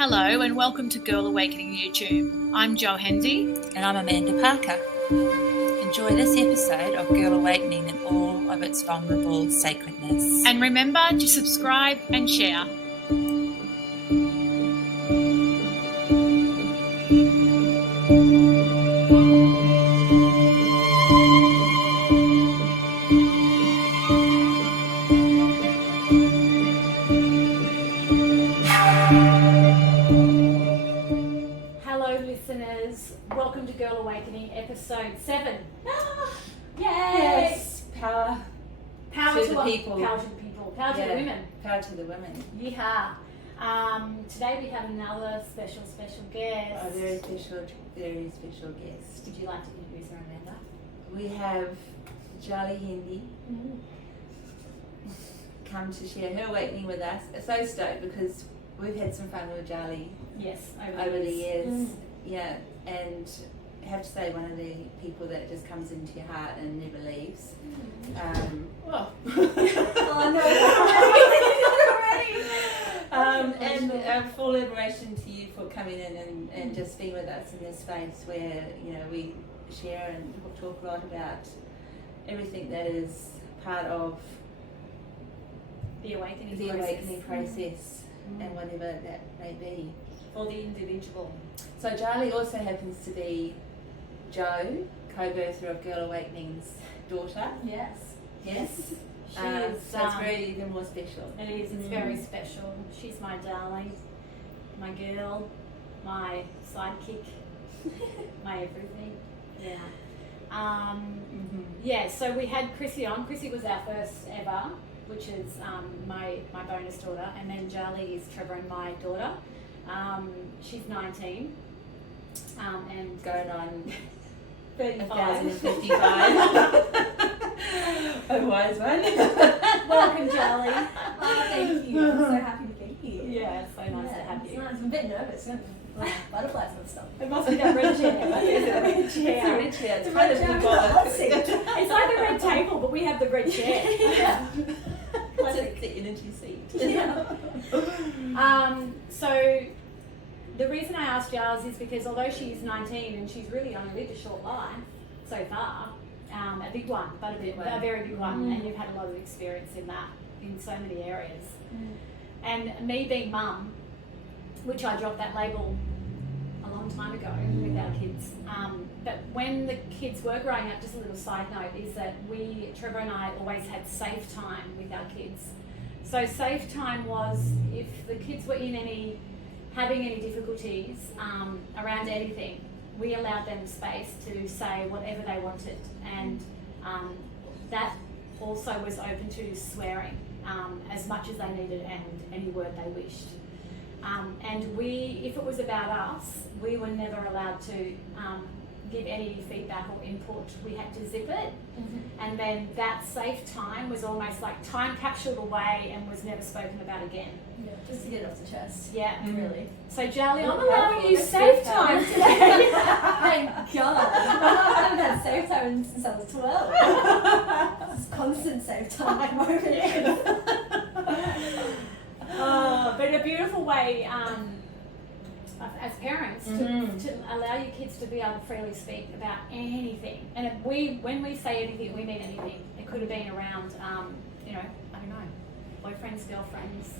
Hello and welcome to Girl Awakening YouTube. I'm Jaali Hendy. And I'm Amanda Parker. Enjoy this episode of Girl Awakening in all of its vulnerable sacredness. And remember to subscribe and share. Welcome to Girl Awakening episode 7. Yay! Yes, power to the people. Power to the people. Power to the women. Power to the women. Yeah. Today we have another special guest. A very special guest. Would you like to introduce her, Amanda? We have Jaali Hendy come to share her awakening with us. So stoked because we've had some fun with Jaali. Yes, over the years. Yeah, and I have to say, one of the people that just comes into your heart and never leaves. And full admiration to you for coming in and just being with us in this space where, you know, we share and talk a lot about everything that is part of the awakening process and whatever that may be. For the individual. So Jaali also happens to be Jo, co-birther of Girl Awakening's daughter. Yes. Yes. She is, so it's very even more special. It is. It's very special. She's my darling, my girl, my sidekick, my everything. Yeah. Yeah. So we had Chrissy on. Chrissy was our first ever, which is my bonus daughter, and then Jaali is Trevor and my daughter. She's 19 and going on 35. 1,055. A wise one. Welcome, Jaali. Oh, thank you. I'm so happy to be here. Yeah, it's so nice to have you. Nice. I'm a bit nervous. Butterflies and stuff. It must be that red chair. It's a red chair. It's kind of big. It's like the red table, but we have the red chair. Yeah. It's the energy seat. Yeah. So the reason I asked Jaali is because although she's 19 and she's really only lived a short life so far, a big one, but a very big one, and you've had a lot of experience in that in so many areas. And me being mum, which I dropped that label a long time ago with our kids, but when the kids were growing up, just a little side note is that Trevor and I always had safe time with our kids. So safe time was if the kids were having any difficulties around anything, we allowed them space to say whatever they wanted, and that also was open to swearing as much as they needed and any word they wished. And if it was about us, we were never allowed to give any feedback or input. We had to zip it, and then that safe time was almost like time capsuled away and was never spoken about again. Yeah, just to get it off the chest. Yeah, really. So Jaali, I'm allowing you safe time today. Thank God. I haven't had safe time since I was 12. It's constant safe time moment. But a beautiful way as parents to allow your kids to be able to freely speak about anything. And when we say anything, we mean anything. It could have been around, I don't know, boyfriends, girlfriends,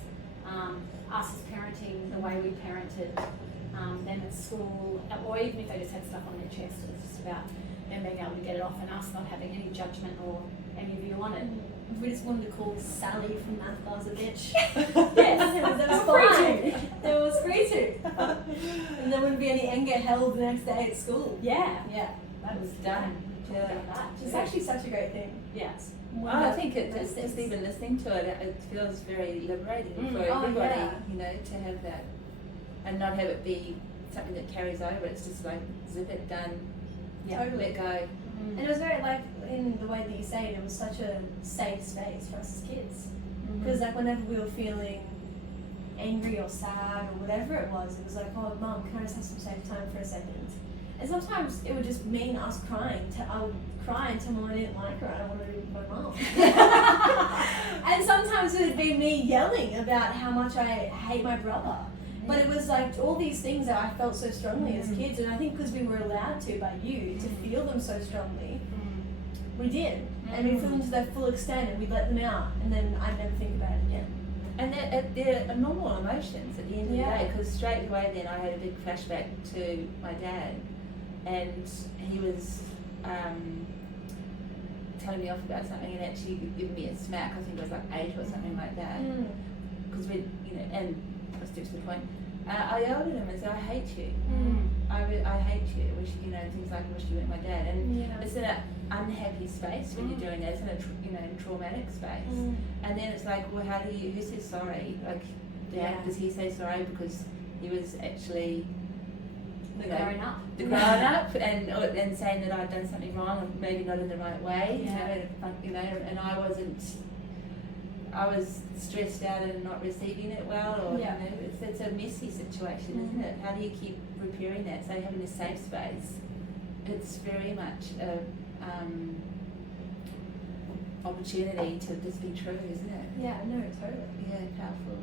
us as parenting, the way we parented, them at school, or even if they just had stuff on their chest, it was just about them being able to get it off and us not having any judgment or any view on it. We just wanted to call Sally from math class a bitch. Yes, that was fine. It was free to. And there wouldn't be any anger held the next day at school. Yeah. That was done. It's actually such a great thing. Yes. Well, I think just even listening to it feels very liberating for everybody, you know, to have that and not have it be something that carries over. It's just like zip it, done, Totally. let go. And it was very, like, in the way that you say it was such a safe space for us as kids. Because, like, whenever we were feeling angry or sad or whatever it was like, oh, Mum, can I just have some safe time for a second? And sometimes it would just mean us crying. I would cry and tell Mum I didn't like her and I wanted to be my mum. And sometimes it would be me yelling about how much I hate my brother. But it was like all these things that I felt so strongly as kids, and I think because we were allowed to by you to feel them so strongly, we did. And we feel them to their full extent, and we let them out, and then I'd never think about it again. And they're normal emotions at the end of the Yeah. day, because straight away then I had a big flashback to my dad, and he was telling me off about something and actually giving me a smack. I think I was like 8 or something like that. Because we, and I stick to the point. I yelled at him and said, "I hate you. I hate you. Wish things like I wish you weren't my dad." And it's in an unhappy space when you're doing that. It's in a traumatic space. And then it's like, well, who says sorry? Like, Dad, does he say sorry because he was actually the grown up and saying that I'd done something wrong or maybe not in the right way, and I was stressed out and not receiving it well, or it's a messy situation, isn't it? How do you keep repairing that? So having a safe space, it's very much a opportunity to just be true, isn't it? Yeah, no, totally. Yeah, powerful.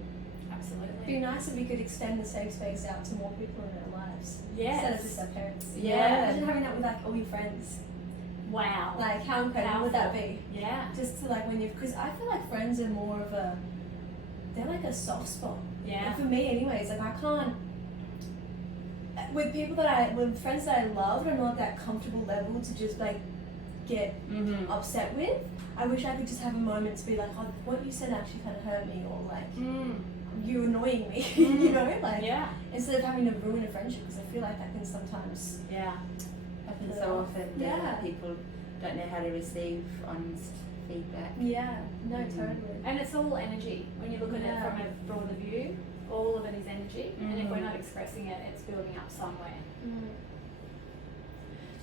Absolutely. It'd be nice if we could extend the safe space out to more people in our lives. Yes. Instead of just our parents. Yeah. Imagine having that with like all your friends. Wow. Like how incredible would that be? Yeah. Just to like because I feel like friends are more of they're like a soft spot. Yeah. And for me anyways, like I can't, with friends that I love, I'm not that comfortable level to just like get upset with. I wish I could just have a moment to be like, oh, what you said actually kind of hurt me, or like, you're annoying me, instead of having to ruin a friendship, because I feel like that can sometimes happen so often that people don't know how to receive honest feedback. Yeah, no, totally. And it's all energy. When you look at it from a broader view, all of it is energy, and if we're not expressing it, it's building up somewhere.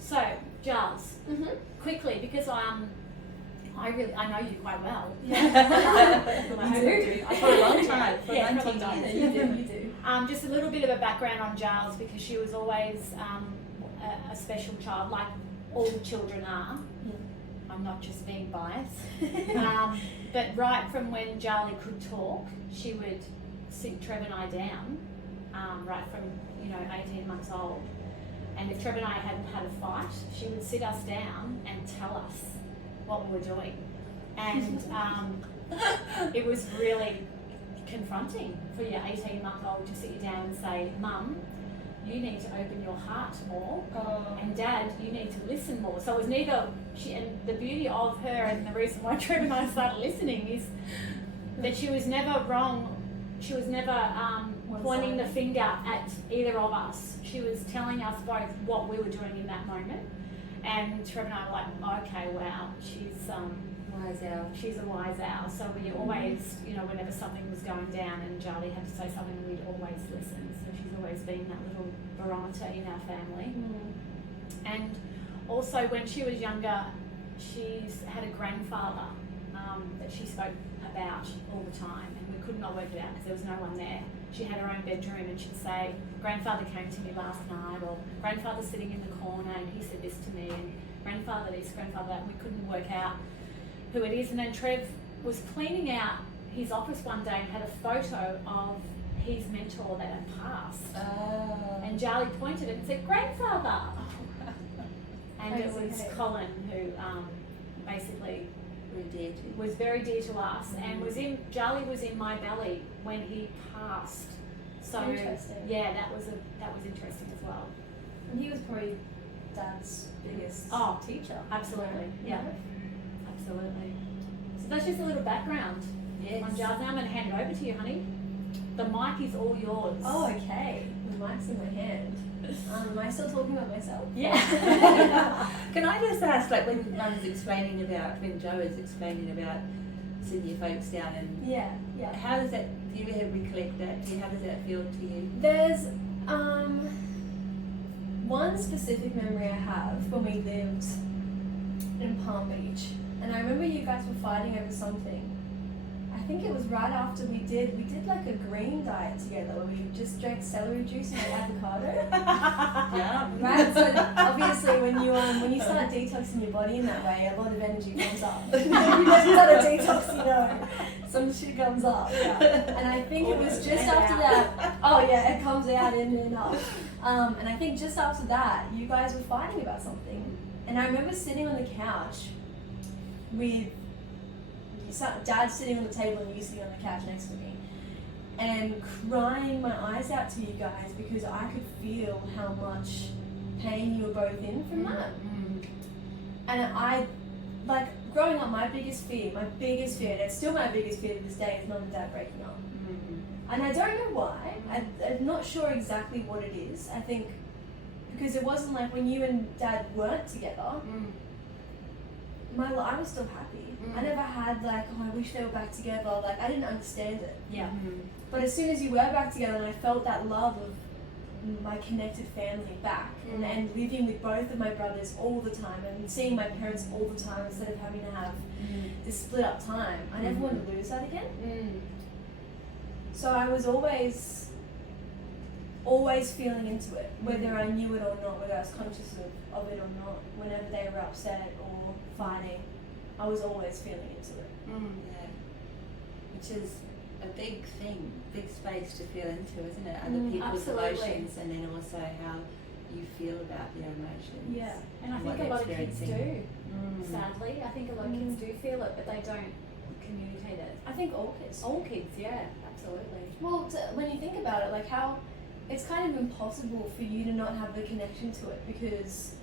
So, Giles, quickly, because I know you quite well. Yeah. You do. For a long time. For 19 19 years. You do. Just a little bit of a background on Giles, because she was always a special child, like all children are. I'm not just being biased. But right from when Jaali could talk, she would sit Trevor and I down, right from 18 months old. And if Trevor and I hadn't had a fight, she would sit us down and tell us what we were doing. And it was really confronting for your 18-month-old to sit you down and say, "Mum, you need to open your heart more, and Dad, you need to listen more." So it was neither and the beauty of her, and the reason why Trevor and I started listening, is that she was never wrong. She was never pointing the finger at either of us. She was telling us both what we were doing in that moment. And Trevor and I were like, okay, wow, she's Wise owl. She's a wise owl. So we always, whenever something was going down and Jaali had to say something, we'd always listen. So she's always been that little barometer in our family. And also when she was younger, she's had a grandfather that she spoke about all the time, and we could not work it out because there was no one there. She had her own bedroom, and she'd say, "Grandfather came to me last night," or "Grandfather's sitting in the corner and he said this to me," and "Grandfather this, Grandfather that." And we couldn't work out who it is. And then Trev was cleaning out his office one day and had a photo of his mentor that had passed. And Jaali pointed it and said, "Grandfather!" And it was Colin, who basically was very dear to us, and Jaali was in my belly when he passed. So interesting. Yeah, that was interesting as well. And he was probably Dad's biggest teacher. Absolutely. Yeah. Absolutely. So that's just a little background on Jaali. Now I'm going to hand it over to you, honey. The mic is all yours. Oh, okay. The mic's in my hand. Am I still talking about myself? Yeah. Can I just ask, like when Joe was explaining about sitting your folks down, and how does that, do you ever recollect that? How does that feel to you? There's one specific memory I have when we lived in Palm Beach, and I remember you guys were fighting over something. I think it was right after we did like a green diet together where we just drank celery juice and avocado. Yeah. Right. So obviously when you start detoxing your body in that way, a lot of energy comes up. You just start a detox, some shit comes up. Yeah. And I think it was just And after out. that. Oh yeah, it comes out in and out. And I think just after that, you guys were fighting about something. And I remember sitting on the couch with Dad sitting on the table and you sitting on the couch next to me, and crying my eyes out to you guys because I could feel how much pain you were both in from that. And I, like, growing up, my biggest fear, and it's still my biggest fear to this day, is Mum and Dad breaking up. And I don't know why. I'm not sure exactly what it is. I think because it wasn't like when you and Dad weren't together, I was still happy. I never had like, oh, I wish they were back together. Like, I didn't understand it. Yeah. But as soon as you were back together and I felt that love of my connected family back, and living with both of my brothers all the time and seeing my parents all the time instead of having to have this split up time, I never wanted to lose that again. So I was always feeling into it, whether I knew it or not, whether I was conscious of it or not. Whenever they were upset or fighting, I was always feeling into it. Yeah. Which is a big thing, big space to feel into, isn't it? Other people's emotions, and then also how you feel about their emotions. Yeah, and I think a lot of kids do. Sadly, I think a lot of kids do feel it, but they don't communicate it. I think all kids. All kids, yeah, absolutely. Well, when you think about it, like how it's kind of impossible for you to not have the connection to it, because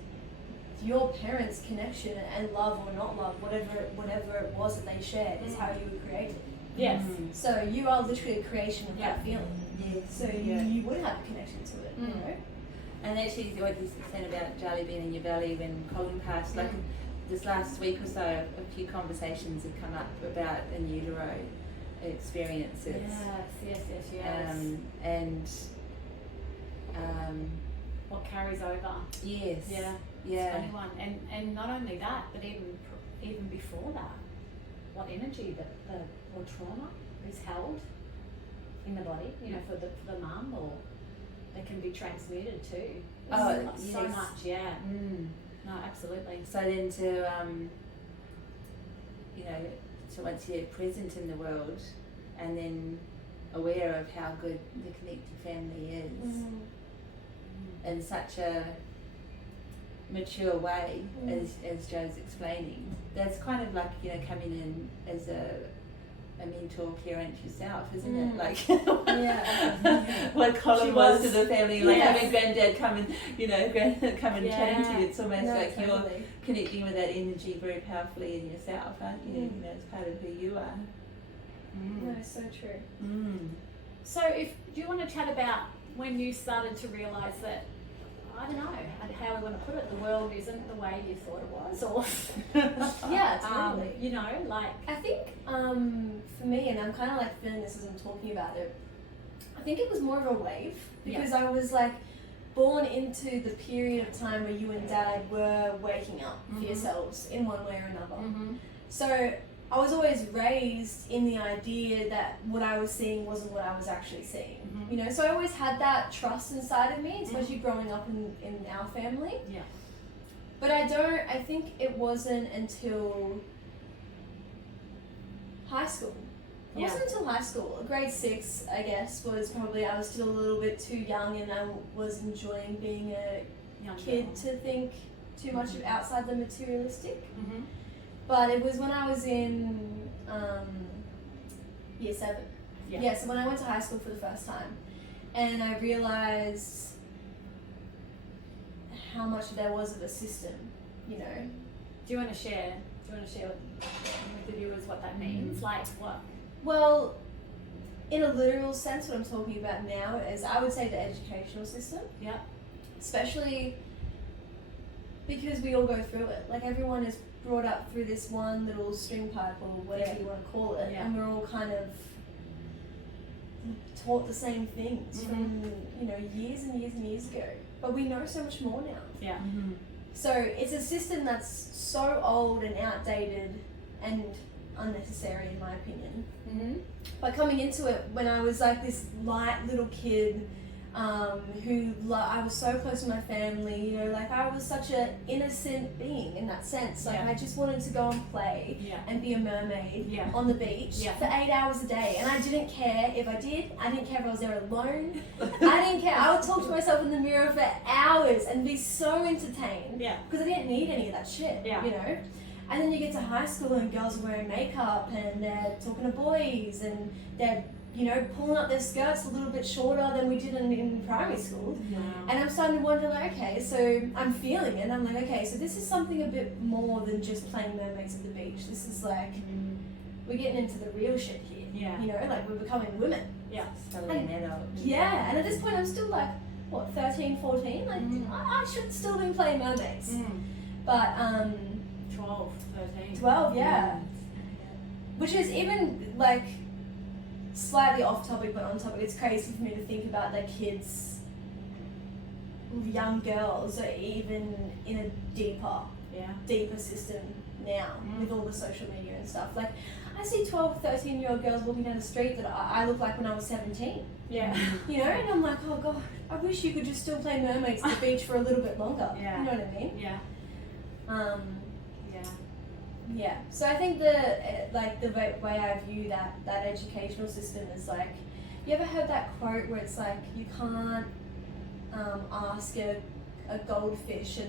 your parents' connection and love or not love, whatever it was that they shared, is how you were created. Yes. So you are literally a creation of that feeling. Yes. So you would have a connection to it, you know? And actually, what you said about Jaali being in your belly when Colin passed, like this last week or so, a few conversations have come up about in utero experiences. Yes. And what carries over. yes. Yeah. Yeah. It's a funny one. And not only that, but even before that, what energy or trauma is held in the body, you know, for the mum, or they can be transmuted too. So yes. much, yeah. No, absolutely. So then to you know, so once you're present in the world and then aware of how good the connected family is in such a mature way, as Jo's explaining, that's kind of like, you know, coming in as a mentor parent yourself, isn't it? Like what Colin was to the family, like having Granddad come and, you know, come and chatting to you. It's almost like you're connecting with that energy very powerfully in yourself, aren't you? You know, it's part of who you are. No, so true. So do you want to chat about when you started to realise that, I don't know how we want to put it, the world isn't the way you thought it was, or yeah, totally. You know, like, I think for me, and I'm kind of like feeling this as I'm talking about it, I think it was more of a wave, because I was like born into the period of time where you and Dad were waking up for yourselves in one way or another. So I was always raised in the idea that what I was seeing wasn't what I was actually seeing. You know, so I always had that trust inside of me, especially growing up in our family. Yeah. But I think it wasn't until high school. It wasn't until high school. Grade 6, I guess, was probably, I was still a little bit too young, and I was enjoying being a kid to think too much of outside the materialistic. But it was when I was in year 7. Yeah, so when I went to high school for the first time, and I realised how much there was of a system, you know. Do you want to share with the viewers what that means? Like what? Well, in a literal sense, what I'm talking about now is, I would say, the educational system. Yeah. Especially because we all go through it. Like, everyone is brought up through this one little string pipe, or whatever you want to call it, and we're all kind of taught the same things from, you know, years and years and years ago. But we know so much more now. Yeah. So it's a system that's so old and outdated and unnecessary, in my opinion. But coming into it when I was like this light little kid, I was so close to my family, you know, like I was such an innocent being in that sense. Like I just wanted to go and play and be a mermaid on the beach for 8 hours a day. And I didn't care if I did. I didn't care if I was there alone. I didn't care. I would talk to myself in the mirror for hours and be so entertained. Because I didn't need any of that shit, you know. And then you get to high school and girls are wearing makeup and they're talking to boys and they're, you know, pulling up their skirts a little bit shorter than we did in primary school. And I'm starting to wonder, like, okay, so I'm feeling it. I'm like, okay, so this is something a bit more than just playing mermaids at the beach. This is like, we're getting into the real shit here. You know, like we're becoming women. Totally an adult. And at this point I'm still like, what, 13, 14? Like, I should still be playing mermaids. But, 12, 13. 12, Which is even, like, slightly off topic but on topic. It's crazy for me to think about that kids, young girls are even in a deeper system now with all the social media and stuff. Like, I see 12, 13-year-old girls walking down the street that I look like when I was 17. You know, and I'm like, oh God, I wish you could just still play mermaids at the beach for a little bit longer. You know what I mean? So I think the way I view that educational system is like, you ever heard that quote where it's like, you can't ask a goldfish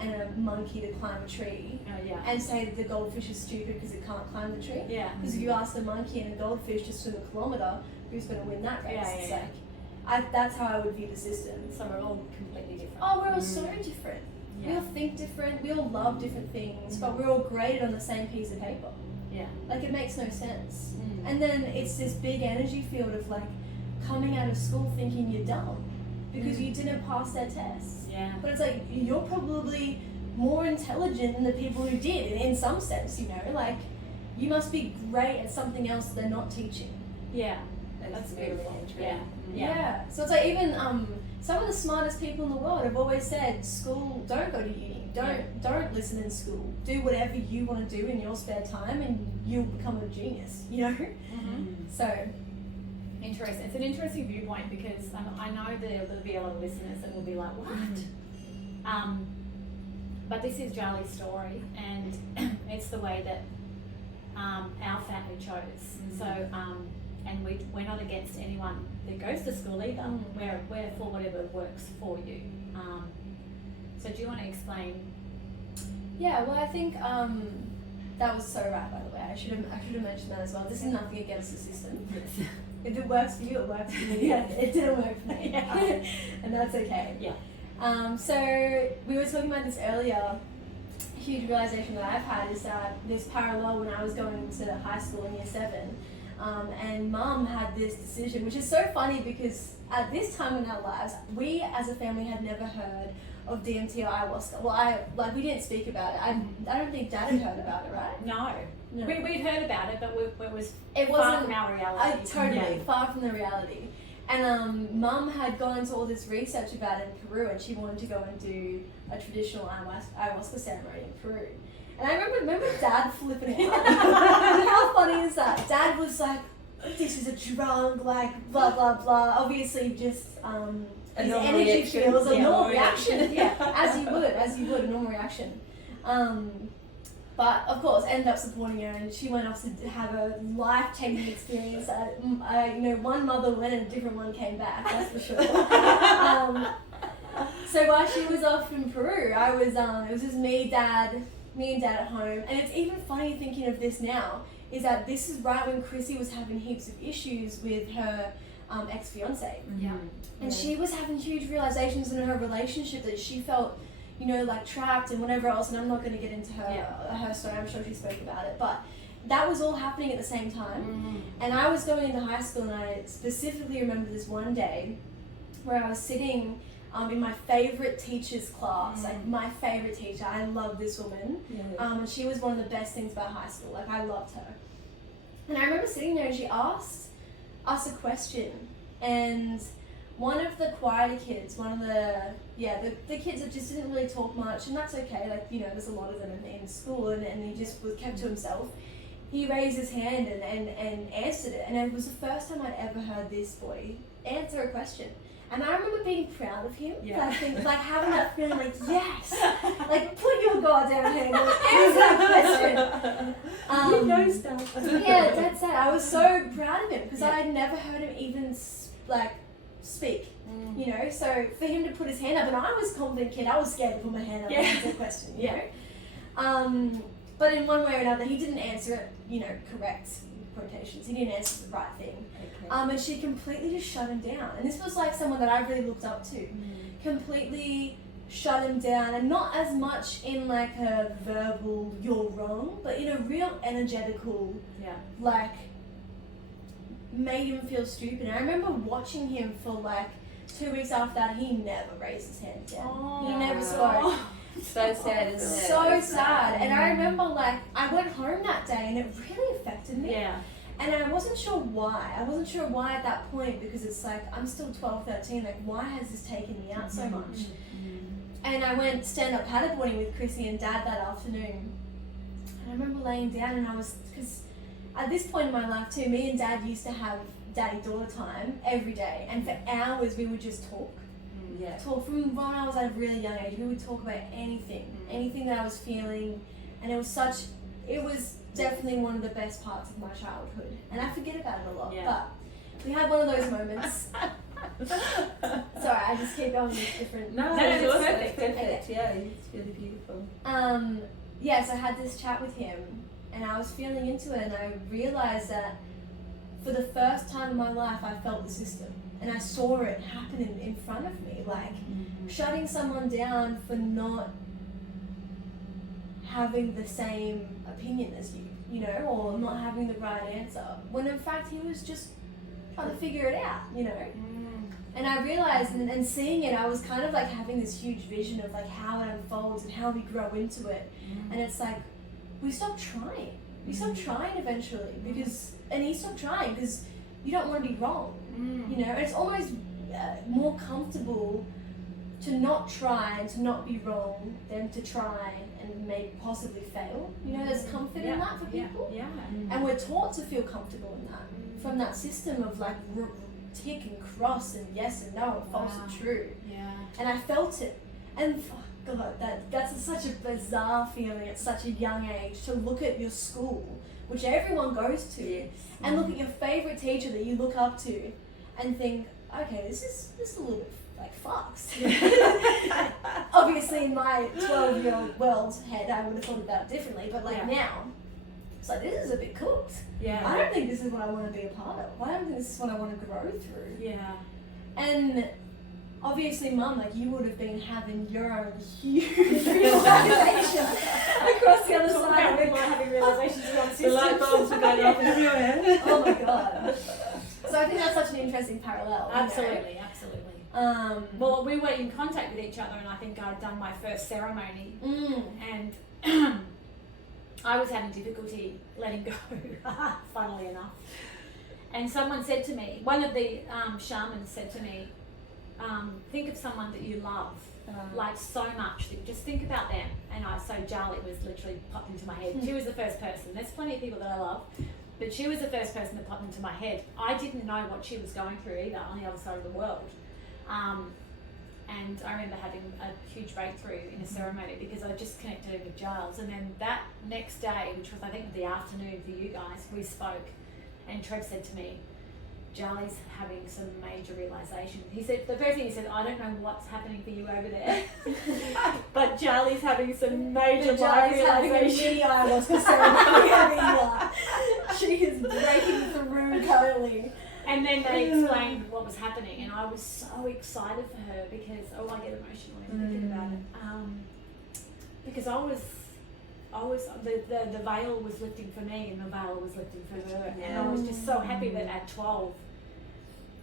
and a monkey to climb a tree and say that the goldfish is stupid because it can't climb the tree? Because if you ask the monkey and the goldfish to swim a kilometre, who's going to win that race? It's like, that's how I would view the system. So we're all completely different. Oh, we're all so different. We all think different, we all love different things, but we're all graded on the same piece of paper. Like, it makes no sense. And then it's this big energy field of like coming out of school thinking you're dumb because you didn't pass their tests. But it's like, you're probably more intelligent than the people who did in some sense, you know, like you must be great at something else they're not teaching. That's beautiful. So it's like, even some of the smartest people in the world have always said, school, don't go to uni, don't listen in school, do whatever you want to do in your spare time and you'll become a genius, you know? So interesting. It's an interesting viewpoint because I know there'll be a lot of listeners that will be like, what? But this is Jaali's story, and it's the way that our family chose. So and we're not against anyone that goes to school either. We're for whatever works for you. So do you want to explain? Well, I think that was so right, by the way. I should have mentioned that as well. This is nothing against the system. If it works for you, it works for me. It didn't work for me. And that's okay. So we were talking about this earlier. A huge realization that I've had is that this parallel when I was going to high school in year 7. And Mum had this decision, which is so funny because at this time in our lives, we as a family had never heard of DMT or ayahuasca. Well, we didn't speak about it. I don't think Dad had heard about it, right? No. We'd heard about it, but it wasn't far from our reality. Totally, far from the reality. And Mum had gone into all this research about it in Peru, and she wanted to go and do a traditional ayahuasca ceremony in Peru. And I remember Dad flipping out. How funny is that? Dad was like, this is a drug, like, blah, blah, blah. Obviously just his energy feels a normal reaction. As you would, a normal reaction. But of course, ended up supporting her, and she went off to have a life-changing experience. One mother went and a different one came back, that's for sure. So while she was off in Peru, it was just me and Dad at home. And it's even funny thinking of this now, is that this is right when Chrissy was having heaps of issues with her ex-fiance. And she was having huge realizations in her relationship that she felt, like trapped and whatever else. And I'm not going to get into her story, I'm sure she spoke about it. But that was all happening at the same time. And I was going into high school, and I specifically remember this one day where I was sitting in my favorite teacher's class, like my favorite teacher. I love this woman, and she was one of the best things about high school. Like, I loved her. And I remember sitting there, and she asked us a question, and one of the quieter kids, the kids that just didn't really talk much, and that's okay. Like, there's a lot of them in school, and he just was kept to himself. He raised his hand and answered it, and it was the first time I'd ever heard this boy answer a question. And I remember being proud of him. Yeah. Like having that feeling like, yes! Like, put your goddamn hand on answer that question. You know stuff. Yeah, that's it. I was so proud of him because Yeah. I had never heard him even speak. You know, so for him to put his hand up, and I was a confident kid, I was scared to put my hand up and answer the question, you know. But in one way or another, he didn't answer it, you know, correct quotations. He didn't answer the right thing. Okay. And she completely just shut him down. And this was like someone that I really looked up to. Completely shut him down, and not as much in like a verbal "you're wrong," but in a real energetical, like, made him feel stupid. And I remember watching him for like 2 weeks after that. He never raised his hand again. He never spoke. So sad, isn't it? So sad. And I remember like I went home that day and it really affected me. Yeah. And I wasn't sure why. I wasn't sure why at that point, because it's like I'm still 12, 13, like why has this taken me out so much? And I went stand-up paddleboarding with Chrissy and Dad that afternoon. And I remember laying down and I was, because at this point in my life too, me and Dad used to have daddy-daughter time every day. And for hours we would just talk. Talk from when I was at a really young age. We would talk about anything that I was feeling. And it was definitely one of the best parts of my childhood. And I forget about it a lot. But we had one of those moments. Sorry, I just keep going with different... No, it's awesome. perfect. It's perfect. Yeah, it's really beautiful. So I had this chat with him and I was feeling into it, and I realised that for the first time in my life I felt the system. And I saw it happen in front of me, like shutting someone down for not having the same opinion as you know, or not having the right answer, when in fact he was just trying to figure it out, you know. And I realised, and seeing it, I was kind of like having this huge vision of like how it unfolds and how we grow into it. And it's like, we stop trying. We stop trying eventually, and he stopped trying because you don't want to be wrong. You know, and it's almost more comfortable to not try and to not be wrong than to try and maybe possibly fail. You know, there's comfort in that for people. And we're taught to feel comfortable in that, from that system of like tick and cross and yes and no and false and true. And I felt it. And oh God, that's such a bizarre feeling at such a young age, to look at your school, which everyone goes to, and look at your favourite teacher that you look up to and think, okay, this is a little bit like fucks. Obviously in my 12-year-old world's head I would have thought about it differently, but like now it's like, this is a bit cooked. I don't think this is what I want to be a part of. I don't think this is what I want to grow through. And obviously, Mum, like you would have been having your own huge realization across the other side. We might having realizations around systems. The light bulbs are going off everywhere. Oh my God. So I think that's such an interesting parallel. Absolutely. Well, we were in contact with each other, and I think I'd done my first ceremony, and I was having difficulty letting go, funnily enough. And someone said to me, one of the shamans said to me, think of someone that you love, like so much, that just think about them. And so Jaali was literally popped into my head. She was the first person. There's plenty of people that I love, but she was the first person that popped into my head. I didn't know what she was going through either, on the other side of the world. And I remember having a huge breakthrough in a ceremony because I just connected with Giles. And then that next day, which was I think the afternoon for you guys, we spoke, and Trev said to me, Jaali's having some major realization. He said, the first thing he said, I don't know what's happening for you over there, but Jaali's having some major realization. She is breaking through currently. And then they explained what was happening, and I was so excited for her because I get emotional when thinking about it. Because I was the veil was lifting for me, and the veil was lifting for her, and I was just so happy that at 12,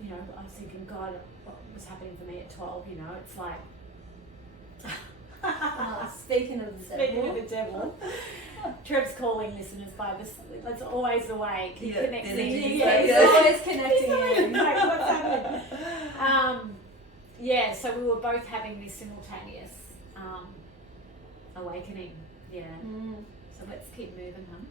you know, I was thinking, God, what was happening for me at 12? You know, it's like speaking of the devil. Trev's calling listeners by this. That's always the way. Keep connecting. He's always connecting you. What's happening? So we were both having this simultaneous awakening. So let's keep moving, huh?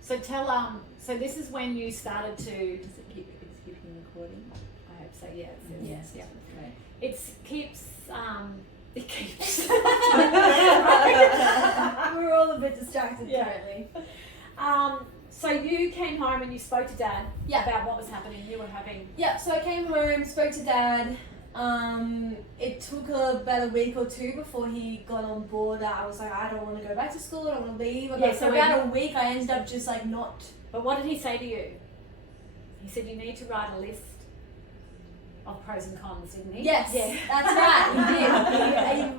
So tell so this is when you started to. Does it keep it's keeping recording? I So yeah, Yes, yeah. great. It keeps. It keeps. We're all a bit distracted Yeah. currently. So you came home and you spoke to Dad Yeah. about what was happening. You were having. Yeah, so I came home, spoke to Dad. It took about a week or two before he got on board. I was like, I don't want to go back to school, I don't want to leave. Yeah, So so about a week I ended up just like not. But what did he say to you? He said you need to write a list of pros and cons, didn't he? Yes, Yeah. that's right, he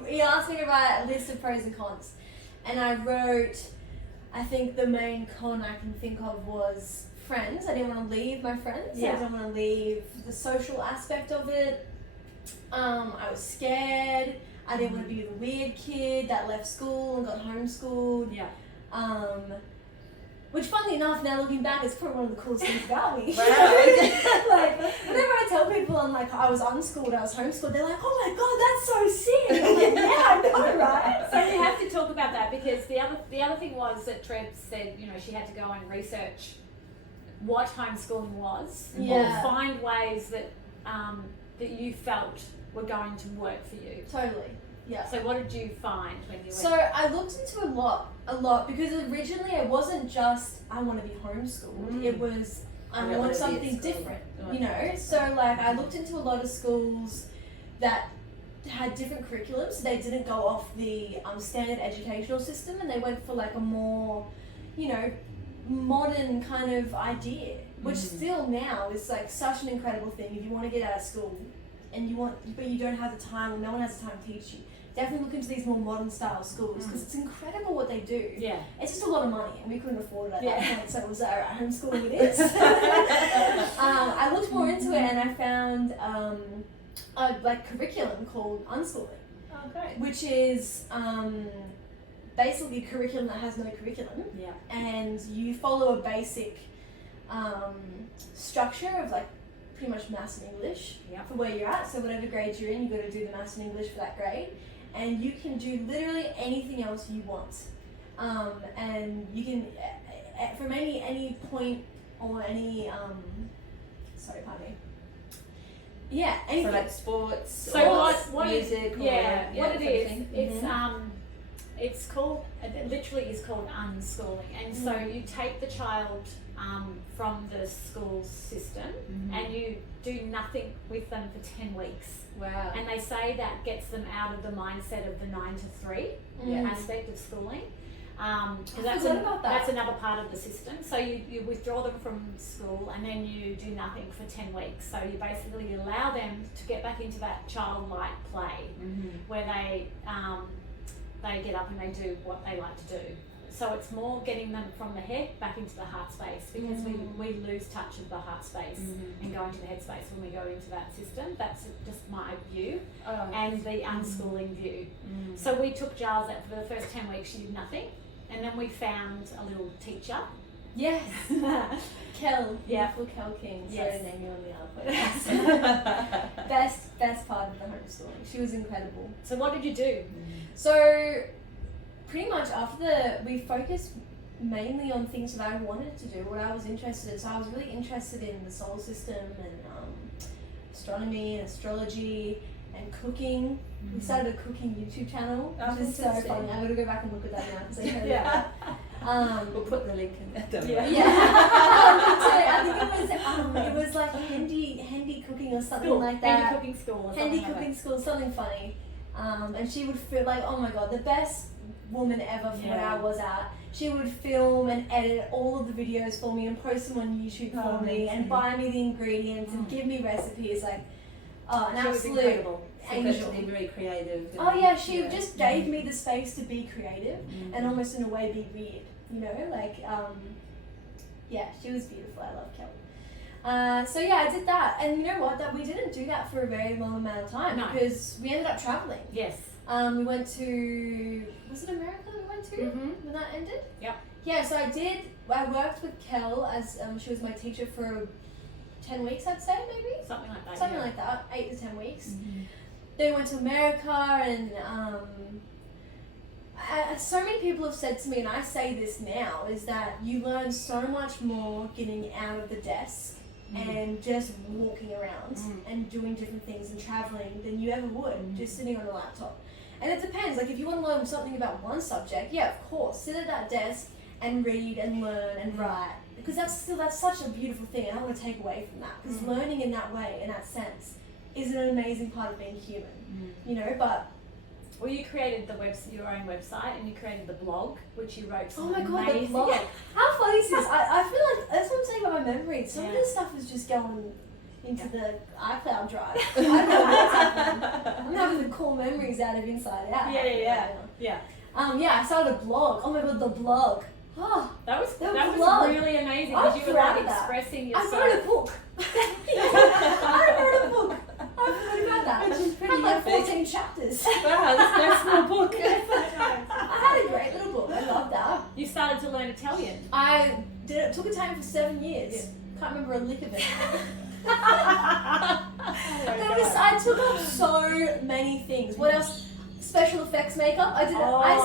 did. He asked me to write a list of pros and cons. And I wrote, I think the main con I can think of was friends. I didn't want to leave my friends. Yeah. I didn't want to leave the social aspect of it. I was scared. I didn't want to be the weird kid that left school and got homeschooled. Yeah. Which, funnily enough, now looking back, is probably one of the coolest things about me. Wow. Like, whenever I tell people I'm like, I was unschooled, I was homeschooled, they're like, oh my god, that's so sick. I'm like, yeah, I know, right? So you have to talk about that because the other thing was that Trev said, you know, she had to go and research what homeschooling was, Yeah. or find ways that that you felt were going to work for you. Totally. Yeah. So what did you find when you So went? I looked into a lot, because originally it wasn't just I want to be homeschooled. It was I don't want wanna be at something school. different, I want you know. to be So like I looked into a lot of schools that had different curriculums. So they didn't go off the standard educational system, and they went for like a more, you know, modern kind of idea. Which still now is like such an incredible thing. If you want to get out of school, and but you don't have the time, or no one has the time to teach you. Definitely look into these more modern style schools because it's incredible what they do. Yeah. It's just a lot of money, and we couldn't afford it at Yeah. that point, so it was alright, homeschooling it is. I looked more into it, and I found a like curriculum called unschooling, Oh, great. which is basically a curriculum that has no curriculum, Yeah. and you follow a basic structure of like pretty much maths and English Yeah. for where you're at. So whatever grade you're in, you've got to do the maths and English for that grade. And you can do literally anything else you want. And you can, from any point or any, sorry, pardon me. Yeah, anything. So like sports, So or what music, or yeah, what it sort of is, thing. it's called, it literally is called unschooling, and so you take the child from the school system and you do nothing with them for 10 weeks. Wow. And they say that gets them out of the mindset of the 9 to 3 aspect of schooling. Because I forgot about that. that's another part of the system. So you withdraw them from school and then you do nothing for 10 weeks. So you basically allow them to get back into that childlike play where they get up and they do what they like to do. So it's more getting them from the head back into the heart space, because we lose touch of the heart space and go into the head space when we go into that system. That's just my view and the unschooling view. So we took Giles out for the first 10 weeks, she did nothing, and then we found a little teacher. Yes. Kel, Yeah. beautiful Kel King. Sorry Yes. to name you on the other podcast. best part of the homeschooling. She was incredible. So what did you do? So pretty much we focused mainly on things that I wanted to do, what I was interested in. So I was really interested in the solar system and astronomy and astrology and cooking. We started a cooking YouTube channel, which is so fantastic. funny. I'm going to go back and look at that now because I heard Yeah. We'll put the link in there. Yeah. I think it was like Hendy cooking or something like that. Handy cooking school or Hendy something like cooking school, something funny. And she would feel like, oh my god, the best woman ever for where I was at. She would film and edit all of the videos for me and post them on YouTube for me and buy me the ingredients and give me recipes. Like, an She was absolute incredible. angel. Be very creative. Oh yeah, she just gave me the space to be creative and almost in a way be weird, you know, like, yeah, she was beautiful. I love Kelly. So yeah, I did that, and you know what? That we didn't do that for a very long amount of time because we ended up traveling. Yes. We went to, was it America we went to when that ended? Yep. Yeah, so I worked with Kel as she was my teacher for 10 weeks, I'd say, maybe? Something like that. Something like that, 8 to 10 weeks. Then we went to America, and so many people have said to me, and I say this now, is that you learn so much more getting out of the desk and just walking around and doing different things and traveling than you ever would just sitting on a laptop. And it depends, like if you want to learn something about one subject, yeah, of course, sit at that desk and read and learn and write, because that's such a beautiful thing, and I want to take away from that, because learning in that way, in that sense, is an amazing part of being human, you know. But well, you created your own website, and you created the blog, which you wrote some oh my god, amazing... the blog! How funny is this? I feel like that's what I'm saying about my memory. Some of this stuff is just going into the iCloud drive. I don't know what's happening. I'm having the core memories out of Inside Out. Yeah. Yeah, I started a blog. Oh my god, the blog. Oh, that was blog. really amazing, I'm because you were proud like of that. expressing yourself. I wrote a book. I wrote a book. I forgot about that. Which is pretty had like epic. 14 chapters. Wow, that's no small book. I had a great little book. I love that. You started to learn Italian. I did it. Took Italian for 7 years. Can't remember a lick of it. I took up so many things. What else? Special effects makeup. I did it. I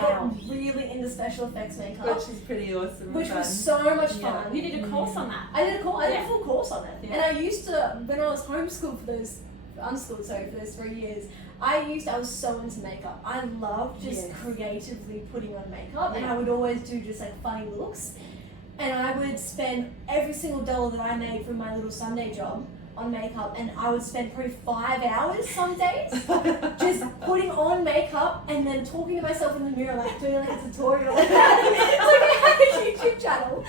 got really into special effects makeup, Which is pretty awesome. which fun. was so much fun. You did a course on that. I did a full course on it, Yeah. and I used to, when I was homeschooled for those, unschooled, sorry, for those 3 years. I was so into makeup. I loved just creatively putting on makeup, and I would always do just like funny looks. And I would spend every single dollar that I made from my little Sunday job on makeup, and I would spend probably 5 hours some days just putting on makeup and then talking to myself in the mirror, like doing like a tutorial. It's like I had a YouTube channel.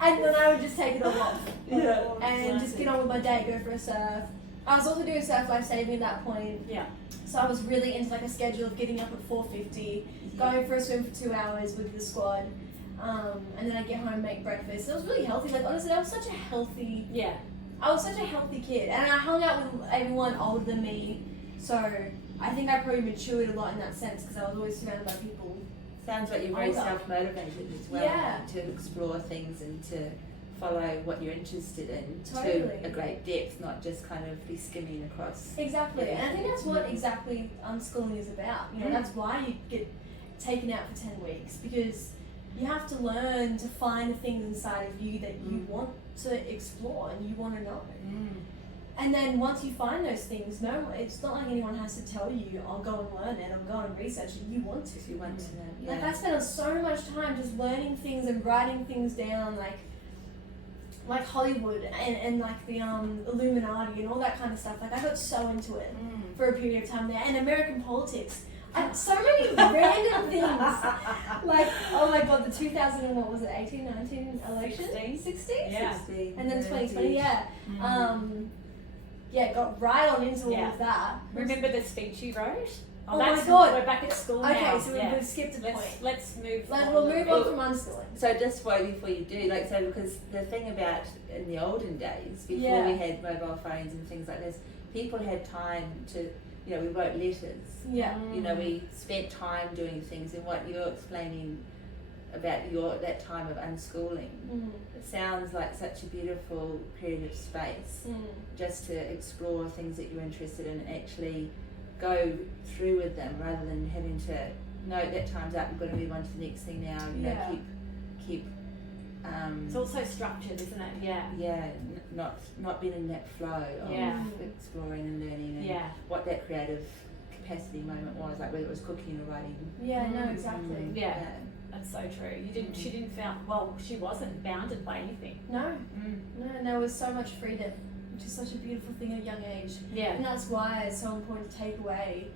And then I would just take it all off. And just get on with my day, go for a surf. I was also doing surf life saving at that point. Yeah. So I was really into like a schedule of getting up at 4:50, going for a swim for 2 hours with the squad. And then I'd get home and make breakfast. So it was really healthy. Like honestly, I was such a healthy kid, and I hung out with everyone older than me. So I think I probably matured a lot in that sense, because I was always surrounded by people. Sounds like you're very older. self-motivated as well, Yeah. to explore things and to follow what you're interested in Totally. to a great depth, not just kind of be skimming across. Exactly, and I think that's what exactly unschooling is about. You know, that's why you get taken out for 10 weeks, because you have to learn to find the things inside of you that you want to explore and you want to know. And then once you find those things, it's not like anyone has to tell you, I'll go and learn it, or go and research it. You want to. If you want to know. Like I spent so much time just learning things and writing things down, like Hollywood and like the Illuminati and all that kind of stuff. Like I got so into it for a period of time there, and American politics. So many random things. Like, oh my god, the 18, 19 election? 16? Yeah. 16, And then 2020, got right on into all of that. Remember the speech you wrote? Oh my god. We're back at school Okay, now. so we've skipped a point. Let's move We'll move on from unschooling. So just before you do, because the thing about in the olden days, before we had mobile phones and things like this, people had time to, we wrote letters. Yeah. We spent time doing things, and what you're explaining about that time of unschooling, it sounds like such a beautiful period of space, just to explore things that you're interested in and actually go through with them, rather than having to, no, that time's up, you've got to move on to the next thing now, keep it's also structured, isn't it? Not being in that flow of exploring and learning and what that creative capacity moment was, like whether it was cooking or writing. Yeah, no, exactly. Yeah. That's so true. She wasn't bounded by anything. No, and there was so much freedom, which is such a beautiful thing at a young age. Yeah. And that's why it's so important to take away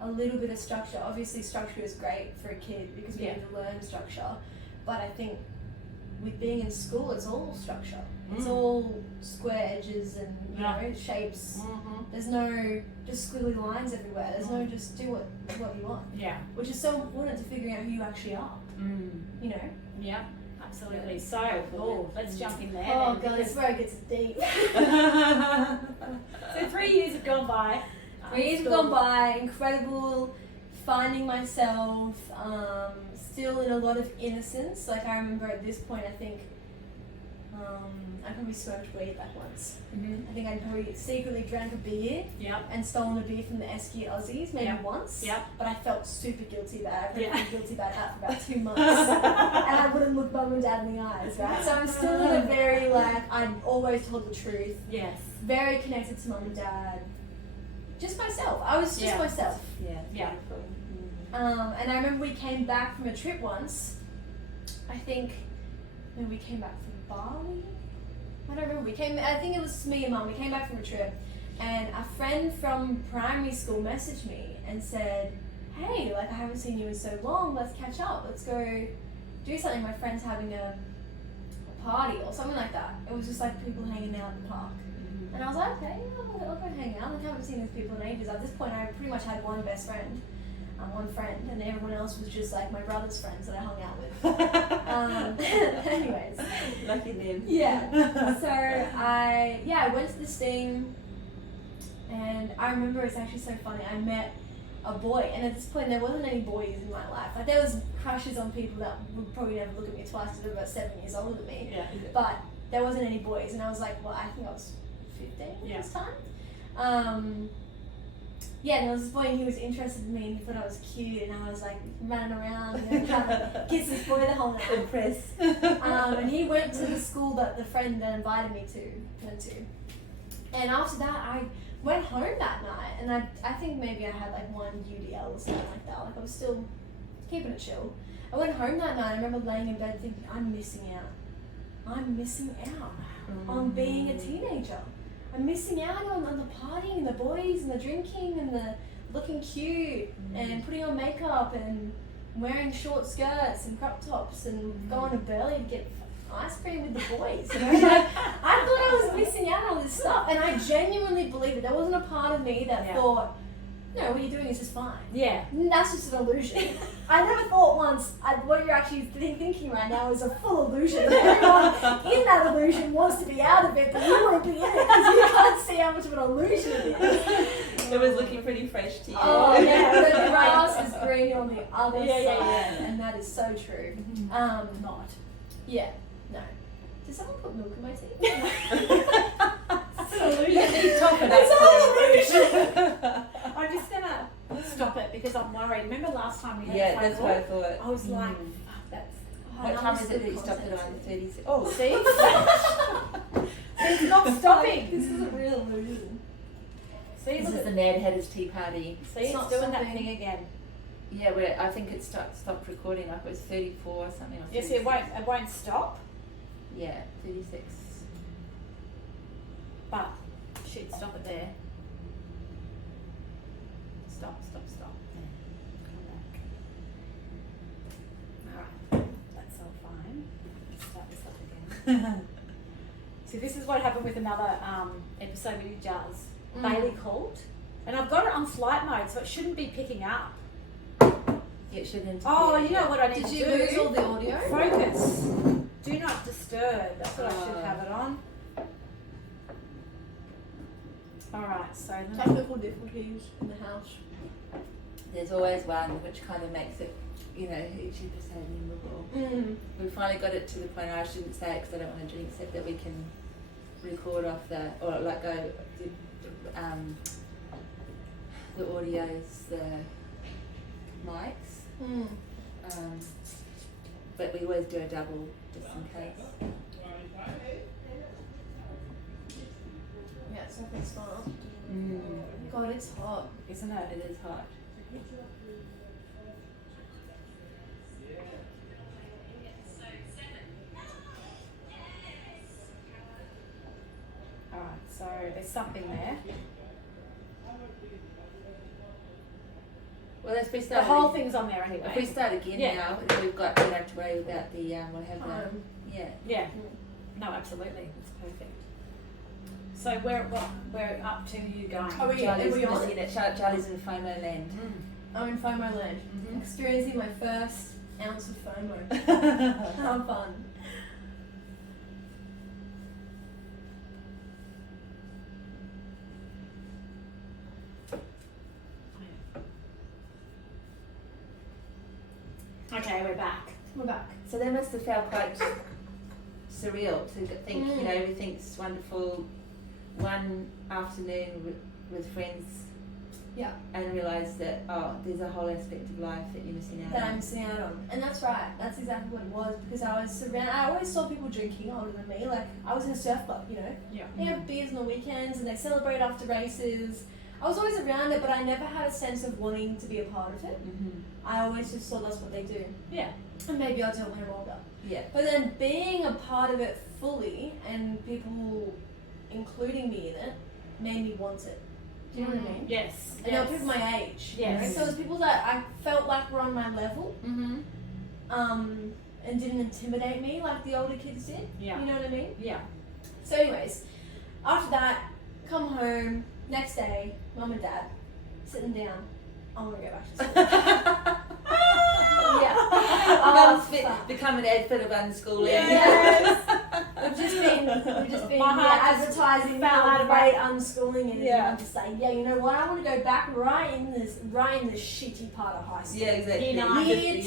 a little bit of structure. Obviously, structure is great for a kid because we need to learn structure, but I think with being in school, it's all structure. It's all square edges and shapes. There's no just squiggly lines everywhere. There's no just do what you want. Yeah. Which is so important to figuring out who you actually are. You know. Yeah. Absolutely. So, let's jump in there. Oh god, this is where it gets deep. So 3 years have gone by. 3 years have gone by. Incredible. Finding myself. Still in a lot of innocence. Like I remember at this point, I think I probably smoked weed like once. Mm-hmm. I think I probably secretly drank a beer Yep. and stolen a beer from the Esky Aussies, maybe Yep. once. Yep. But I felt super guilty about it. I Yeah. felt guilty about that for about 2 months. And I wouldn't look mum and dad in the eyes, right? So I'm still in a very, like, I always told the truth. Yes. Very connected to mum and dad. Just myself. I was just Yeah. myself. Yeah. Yeah. Beautiful. And I remember we came back from a trip once. I think when we came back from Bali. I don't remember. I think it was me and mum. We came back from a trip, and a friend from primary school messaged me and said, "Hey, like I haven't seen you in so long. Let's catch up. Let's go do something. My friend's having a party or something like that." It was just like people hanging out at the park. And I was like, okay, I'll go hang out. Like, I haven't seen these people in ages. At this point, I pretty much had one best friend, one friend, and everyone else was just like my brother's friends that I hung out with. Anyways. Lucky them. Yeah. So I went to this thing, and I remember it's actually so funny. I met a boy, and at this point, there wasn't any boys in my life. Like, there was crushes on people that would probably never look at me twice because they were about 7 years older than me. Yeah. But there wasn't any boys, and I was like, well, I think I was 15 Yeah. this time. And there was this boy, and he was interested in me, and he thought I was cute, and I was like running around, trying to kiss this boy the whole night. Impressed. And he went to the school that the friend that invited me to went to. And after that, I went home that night, and I think maybe I had like one UDL or something like that. Like, I was still keeping it chill. I went home that night. I remember laying in bed thinking, I'm missing out. I'm missing out on being a teenager. I'm missing out on the partying and the boys and the drinking and the looking cute and putting on makeup and wearing short skirts and crop tops and going to Burley to get ice cream with the boys. You know? Like, I thought I was missing out on all this stuff, and I genuinely believed it. There wasn't a part of me that thought, no, what you're doing is just fine. Yeah. That's just an illusion. I never thought once what you're actually thinking right now is a full illusion. Everyone in that illusion wants to be out of it, but you won't be in it because you can't see how much of an illusion it is. It was looking pretty fresh to you. Oh yeah, the grass is green on the other side, yeah. and that is so true. Not. Yeah, no. Did someone put milk in my tea? Top it It's up. all illusion. I'm just gonna stop it because I'm worried. Remember last time we had Yeah, a that's phone what I call? thought. I was like, fuck, that's. What time is it that you stopped it on? 36. Oh, see? It's not stopping. This is a real illusion. See, This look is at the Ned Headers Tea Party. See, It's it's not doing that stopping. thing again. Yeah, where I think it stopped recording. Like it was 34 or something. Or Yes, 36. it won't stop. Yeah, 36. But shit, stop it there. Stop. Come back. Alright, that's all fine. Let's start this up again. So this is what happened with another episode with you, Jazz. Bailey called, and I've got it on flight mode, so it shouldn't be picking up. Yeah, it shouldn't. Oh, you know what I need Did to you do? lose all the audio? Focus. Do not disturb. That's what I should have it on. Alright, so let me... Technical difficulties in the house. There's always one which kind of makes it, each episode memorable. We finally got it to the point I shouldn't say it because I don't want to jinx it, that we can record off the audios, the mics. But we always do a double just in case. Yeah, it's definitely smart. Mm. God, it's hot. Isn't it? It is hot. Alright, so there's something there. Well, let's The restart. whole thing's on there If we anyway. start again Yeah. now, we've got, we don't have to worry about the, we'll have Time. yeah. Yeah. No, absolutely. It's perfect. So where up to you going? Are we Charlie's on? missing it. Charlie's in FOMO land. I'm in FOMO land. Mhm. Experiencing my first ounce of FOMO. How fun. Okay, we're back. We're back. So they must have felt quite surreal to think, you know, everything's wonderful. One afternoon with friends, and realise that there's a whole aspect of life that you're missing out that on. I'm missing out on. And that's right, that's exactly what it was, because I was surrounded, I always saw people drinking older than me, like I was in a surf club, you know, they have beers on the weekends and they celebrate after races. I was always around it, but I never had a sense of wanting to be a part of it. I always just thought that's what they do. And maybe I'll do it when I'm older. But then being a part of it fully and people including me in it made me want it. Do you know what I mean? Yes. And they were people my age. Yes. So it was people that I felt like were on my level, and didn't intimidate me like the older kids did. You know what I mean? So anyways, after that, come home, next day, mum and dad, sitting down, I want to go back to school. Become an advert of unschooling. Yes. We've just been My heart just advertising fell out how of great unschooling is. Yeah. And I'm just like, you know what? I want to go back right in this shitty part of high school. Yeah, exactly. Year 9. Year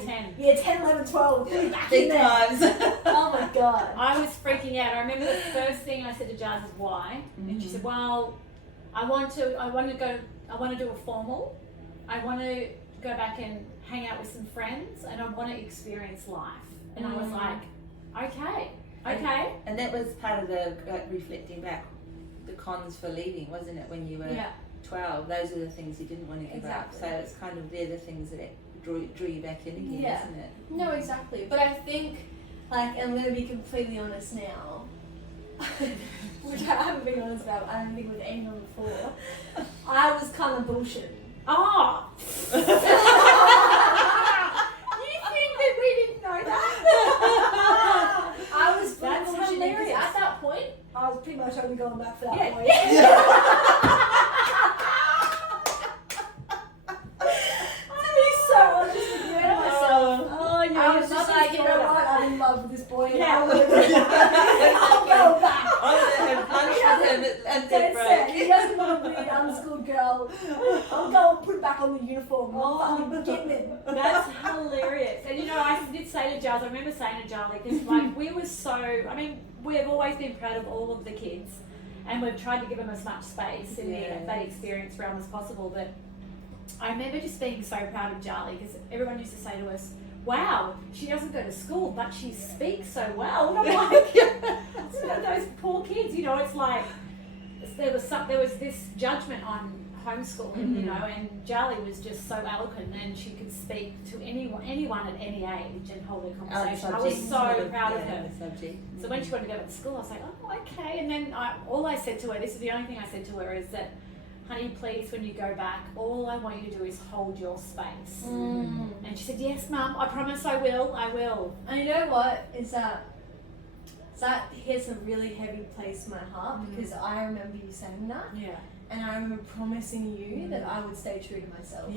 10. Year 10, 11, 12. Yeah. Back Big in there. times. Oh my god. I was freaking out. I remember the first thing I said to Jazz is why, and she said, "Well, I want to do a formal. I want to go back and hang out with some friends, and I want to experience life." And I was like, "Okay." And that was part of the reflecting back, the cons for leaving, wasn't it? When you were 12, those are the things you didn't want to give up. So it's kind of they're the things that drew you back in again, isn't it? No, exactly. But I think, like, I'm going to be completely honest now, which I haven't been honest about, I don't think with anyone before, I was kind of bullshit. Oh. You think that we didn't know that? I was That's bullshit hilarious. because at that point, I was pretty much only going back for that point. To be so honest with you and myself, I was just like, you know what, I'm in love with this boy and I'll go back. I'm going to have lunch with him at that break. He doesn't want to be an unschooled girl. I'll go and put back on the uniform. Fucking get me. That's hilarious. And you know, I did say to Giles, I remember saying to Jaali, because like we were so, I mean, we've always been proud of all of the kids, and we've tried to give them as much space in that experience realm as possible. But I remember just being so proud of Jaali, because everyone used to say to us, "Wow, she doesn't go to school, but she speaks so well." And I'm like, you know, those poor kids, you know, it's like there was this judgment on homeschooling, you know, and Jaali was just so eloquent, and she could speak to anyone at any age and hold a conversation. I was so proud of her. So when she wanted to go back to school, I was like, "Oh, okay." And then all I said to her, this is the only thing I said to her, is that, "Honey, please, when you go back, all I want you to do is hold your space." And she said, "Yes, Mum, I promise I will. And you know what? Is that hits a really heavy place in my heart, because I remember you saying that. And I remember promising you that I would stay true to myself.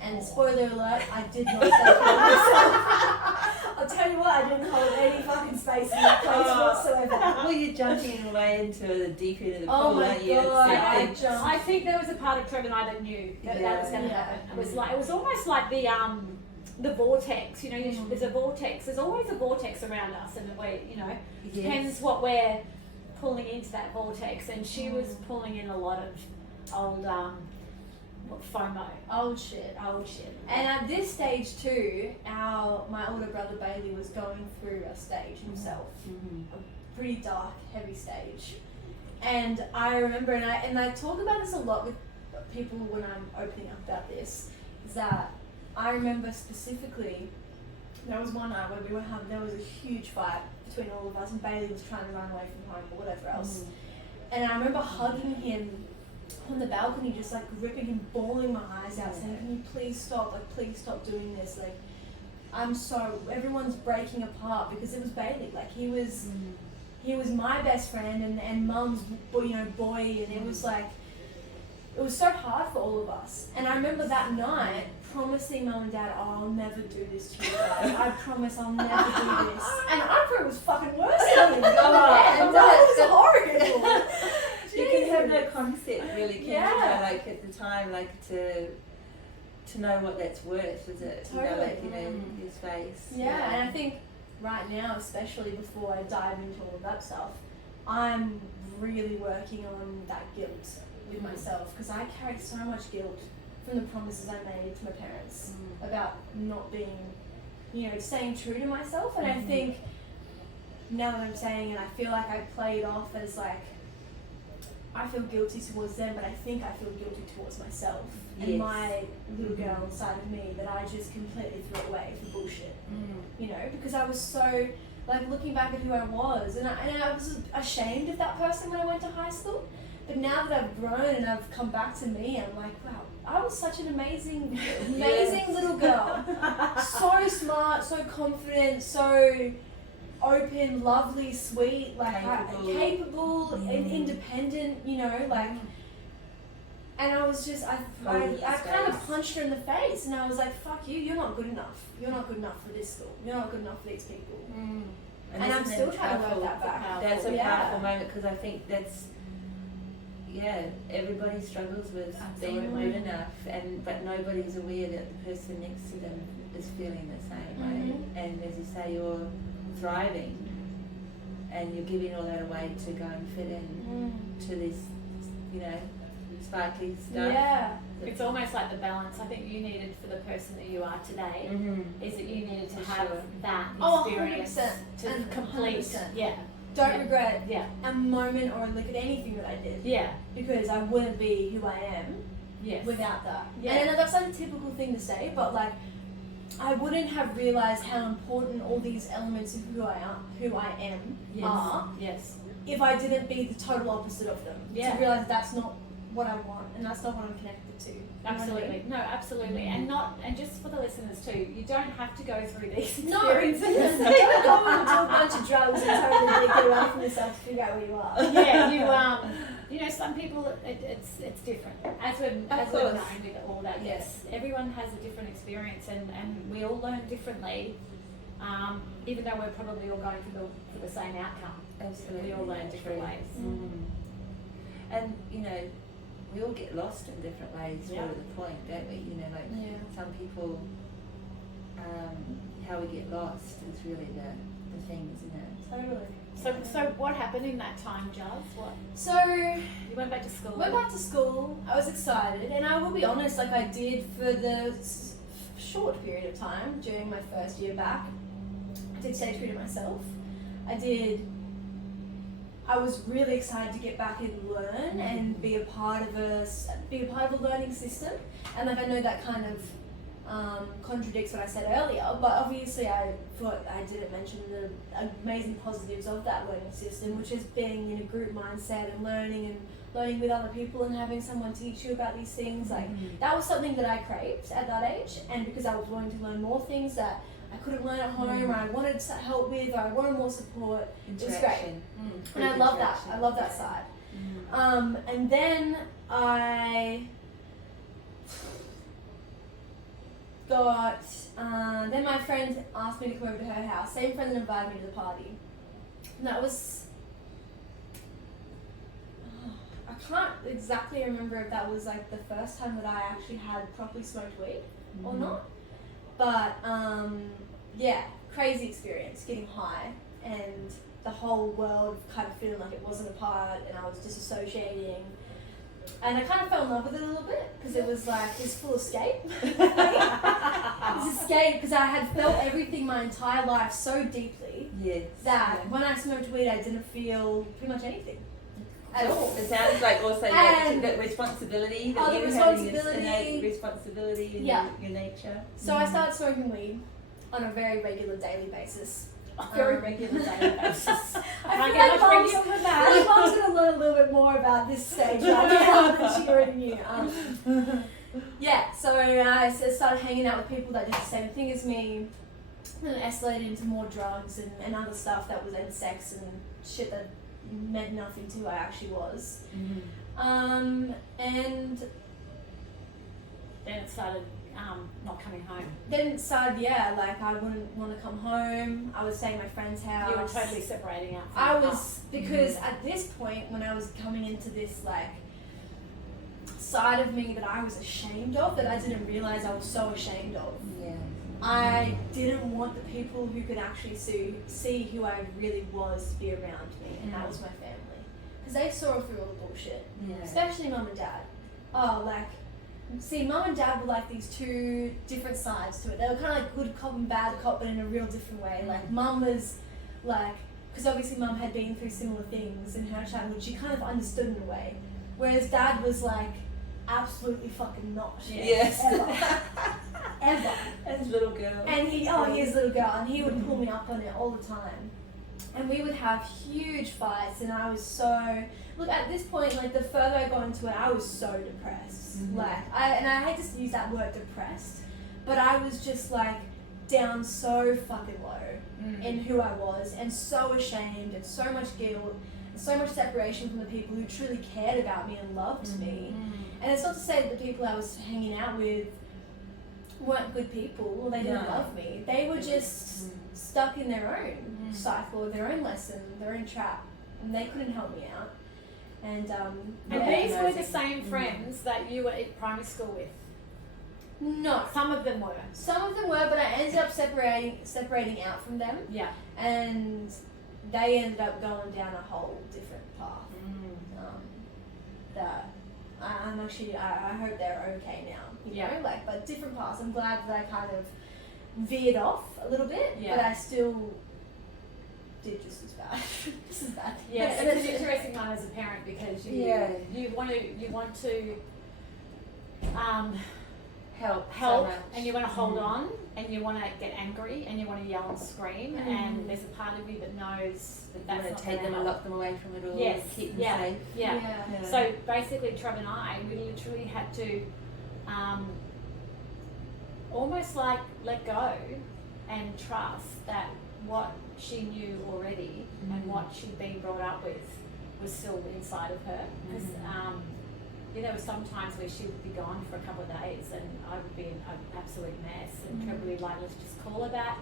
And spoiler alert, I did not stay true to myself. I'll tell you what, I didn't hold any fucking space in that place whatsoever. Well, you're jumping away into the deep end of the pool, Oh my aren't you? God, I It's jumped. I think there was a part of Trevor and I that knew that was going to happen. It was almost like the vortex. You know, there's a vortex. There's always a vortex around us, and it depends what we're pulling into that vortex. And she was pulling in a lot of old FOMO. Old shit. And at this stage too, my older brother Bailey was going through a stage himself, a pretty dark, heavy stage. And I remember, and I talk about this a lot with people when I'm opening up about this, is that I remember specifically, there was one night where there was a huge fight between all of us, and Bailey was trying to run away from home or whatever else. And I remember hugging him on the balcony, just like gripping him, bawling my eyes out, saying, "Can you please stop? Like, please stop doing this. Like, everyone's breaking apart," because it was Bailey. Like, he was my best friend and Mum's boy, and it was like, it was so hard for all of us. And I remember that night promising Mum and Dad, "I'll never do this to you guys. I promise I'll never do this." And I thought it was fucking worse than it. That was horrible. You can have no concept, really, can you? Yeah. Like at the time, like to know what that's worth, is it? Totally. Your space. Yeah, and I think right now, especially before I dive into all of that stuff, I'm really working on that guilt with myself, because I carried so much guilt from the promises I made to my parents about not being, staying true to myself. And I think now that I'm saying it, I feel like I play it off as like, I feel guilty towards them, but I think I feel guilty towards myself and my little girl inside of me that I just completely threw away for bullshit. Because I was so, like, looking back at who I was, and I was ashamed of that person when I went to high school. But now that I've grown and I've come back to me, I'm like, wow, I was such an amazing little girl. So smart, so confident, so open, lovely, sweet, like capable and independent, and I was just, I kind of punched her in the face, and I was like, fuck you, you're not good enough. You're not good enough for this school. You're not good enough for these people. And I'm still trying to work that back. That's a powerful moment, because I think that's, everybody struggles with being good enough, but nobody's aware that the person next to them is feeling the same way. And as you say, you're thriving, and you're giving all that away to go and fit in to this, sparkly stuff. Yeah, it's almost like the balance I think you needed for the person that you are today, is that you needed to have that experience 100%. to complete. 100%. Don't regret a moment or a look at anything that I did. Yeah. Because I wouldn't be who I am without that. Yeah. And I know that's not a typical thing to say, but like, I wouldn't have realised how important all these elements of who I am are if I didn't be the total opposite of them. To realise that's not what I want, and that's not what I'm connected to. Absolutely. No, absolutely. And just for the listeners too, you don't have to go through these experiences. No, don't go and do a bunch of drugs and totally get away from yourself to figure out where you are. Some people, it's different. As we've known with all that, everyone has a different experience, and we all learn differently, even though we're probably all going for the same outcome. Absolutely. We all learn different ways. And, we all get lost in different ways to the point, don't we? Some people, how we get lost is really the thing, isn't it? Totally. So what happened in that time, Jazz? So you went back to school. Went back to school. I was excited, and I will be honest, like I did for the short period of time during my first year back, I did stay true to myself. I was really excited to get back and learn and be a part of a learning system. And like I know that kind of contradicts what I said earlier, but obviously I thought I didn't mention the amazing positives of that learning system, which is being in a group mindset and learning with other people and having someone teach you about these things. Like that was something that I craved at that age, and because I was wanting to learn more things that I couldn't learn at home, or I wanted help with, or I wanted more support. It was great. And I love that. I love that side. And then I then my friend asked me to come over to her house. Same friend that invited me to the party. And that was, I can't exactly remember if that was like the first time that I actually had properly smoked weed or not. But crazy experience, getting high, and the whole world kind of feeling like it wasn't a part, and I was disassociating. And I kind of fell in love with it a little bit, because it was like this full escape. This escape, because I had felt everything my entire life so deeply that when I smoked weed, I didn't feel pretty much anything at all. It sounds like also that responsibility, that you having this innate responsibility in your nature. So I started smoking weed on a very regular daily basis. Regular daily basis. I feel like Mom's going to learn a little bit more about this stage right now than she already knew. So I started hanging out with people that did the same thing as me, and escalated into more drugs and other stuff that was and sex and shit that meant nothing to who I actually was. And then it started not coming home. Then it started, like I wouldn't want to come home. I would stay at my friend's house. You were totally separating out. I was, because at this point, when I was coming into this like side of me that I was ashamed of, that I didn't realize I was so ashamed of. I didn't want the people who could actually see who I really was to be around me, and that was my family. Because they saw through all the bullshit, especially mum and dad. See, mum and dad were like these two different sides to it. They were kind of like good cop and bad cop, but in a real different way. Like, mum was like, because obviously mum had been through similar things in her childhood, she kind of understood in a way. Whereas dad was like, absolutely fucking not. Yes. Ever. As a little girl. And he is a little girl, and he would pull me up on it all the time. And we would have huge fights, and I was so, look, at this point, like, the further I got into it, I was so depressed. Like, I hate to use that word depressed, but I was just like down so fucking low in who I was, and so ashamed, and so much guilt, and so much separation from the people who truly cared about me and loved me. And it's not to say that the people I was hanging out with weren't good people, or they didn't love me. They were just stuck in their own cycle, their own lesson, their own trap, and they couldn't help me out. And these were the same friends that you were at primary school with? No. Some of them were. Some of them were, but I ended up separating out from them. Yeah. And they ended up going down a whole different path. That I'm actually, I hope they're okay now. You know, like, but different paths. I'm glad that I kind of veered off a little bit, but I still did just as bad. Just as bad. Yeah, it's an interesting one as a parent, because you want to help, and you want to hold on, and you want to get angry, and you want to yell and scream, and there's a part of you that knows that that's not take them and lock them away from it all. Yes, keep them safe. Yeah. So basically, Trev and I, we literally had to almost like let go and trust that what she knew already and what she'd been brought up with was still inside of her. Because there were some times where she would be gone for a couple of days, and I would be in an absolute mess, and Trev would be like, let's just call her back,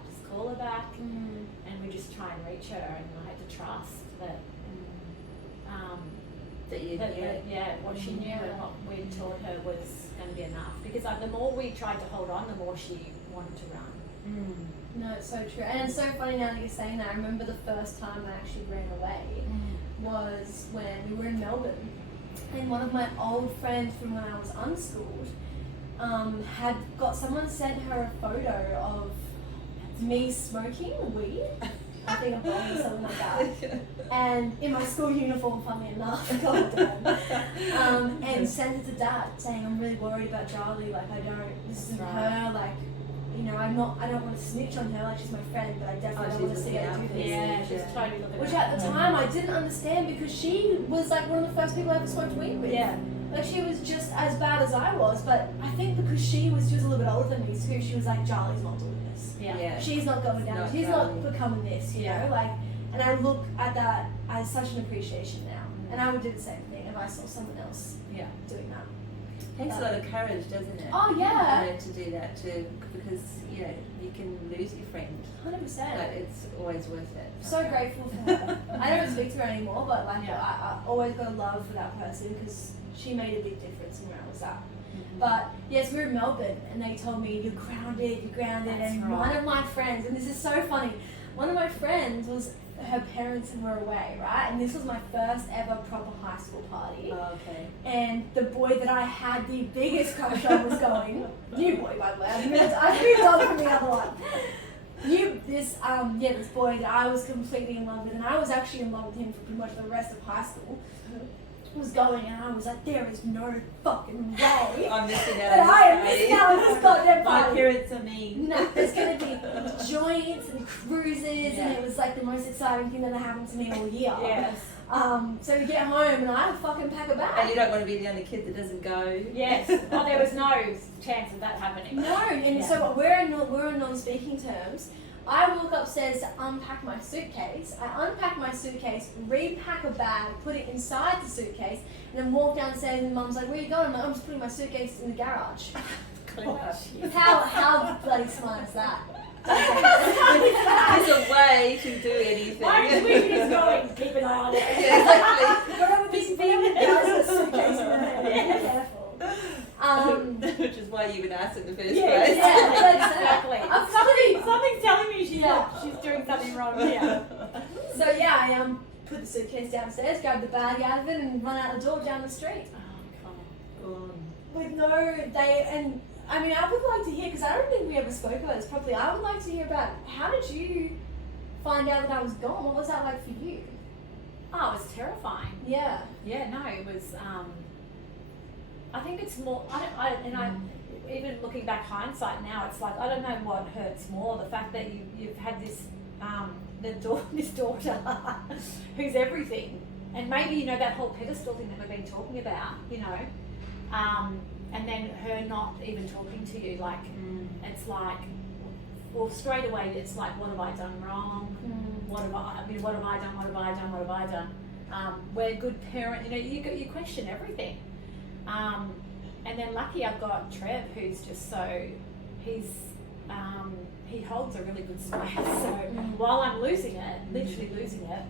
and we just try and reach her, and I had to trust that what she knew and what we taught her was going to be enough. Because the more we tried to hold on, the more she wanted to run. No, it's so true. And it's so funny now that you're saying that. I remember the first time I actually ran away was when we were in Melbourne. And one of my old friends from when I was unschooled had got someone sent her a photo of me smoking weed. I think a bomb or something like that. And in my school uniform, funnily enough, and sent it to dad saying, I'm really worried about Jaali, like this isn't her, like, you know, I don't want to snitch on her, like she's my friend, but I definitely don't want to see her do this. Yeah, she's totally looking. Which at the time I didn't understand, because she was like one of the first people I ever smoked weed with. Yeah. Like, she was just as bad as I was, but I think because she was just a little bit older than me, so she was like, Jaali's not doing this. Yeah. She's not going down. She's not becoming this, you know? Like, and I look at that as such an appreciation now. And I would do the same thing if I saw someone else doing that. Takes a lot of courage, doesn't it? Oh, yeah. To do that too, because you can lose your friend. 100%. But it's always worth it. I'm so grateful for her. I don't speak to her anymore, but like I always got a love for that person, because she made a big difference in where I was at. But yes, we were in Melbourne, and they told me, you're grounded, That's and right. one of my friends, and this is so funny, one of my friends was, her parents were away, right? And this was my first ever proper high school party. Oh, okay. And the boy that I had the biggest crush on was going, new boy, by the way, I moved on from the other one. This boy that I was completely in love with, and I was actually in love with him for pretty much the rest of high school, was going, and I was like, there is no fucking way I'm missing that out. I am missing out on this goddamn My party. parents are mean. No, there's going to be joints and cruises, and it was like the most exciting thing that happened to me all year. Yes. So we get home, and I fucking pack a bag. And you don't want to be the only kid that doesn't go. Yes. Well, there was no chance of that happening. No, and so we're on non-speaking terms. I walk upstairs to unpack my suitcase. I unpack my suitcase, repack a bag, put it inside the suitcase, and then walk downstairs, and Mum's like, where are you going? I'm like, I'm just putting my suitcase in the garage. How bloody smart is that? There's a way to do anything. My intuition is going, keep an eye on it. Yeah, exactly. Whatever this thing does, the suitcase in the head. Be careful. Which is why why you even asked in the first Yeah, place. exactly. I'm Something's telling me Yeah. she's doing something wrong here. So yeah, I put the suitcase downstairs, grabbed the bag out of it, and run out the door down the street. With no, and I mean, I would like to hear, because I don't think we ever spoke about this properly. I would like to hear about how did you find out that I was gone? What was that like for you? Oh, it was terrifying. Yeah. Yeah, no, it was. I think it's more. Even looking back hindsight now, it's like I don't know what hurts more: the fact that you've had this this daughter who's everything, and maybe that whole pedestal thing that we've been talking about, and then her not even talking to you. Like it's like, well, straight away it's like, what have I done wrong? What have I done? What have I done? What have I done? We're a good parent. You question everything. And then lucky I've got Trev, who's just so, he holds a really good space. So while I'm losing it, literally losing it,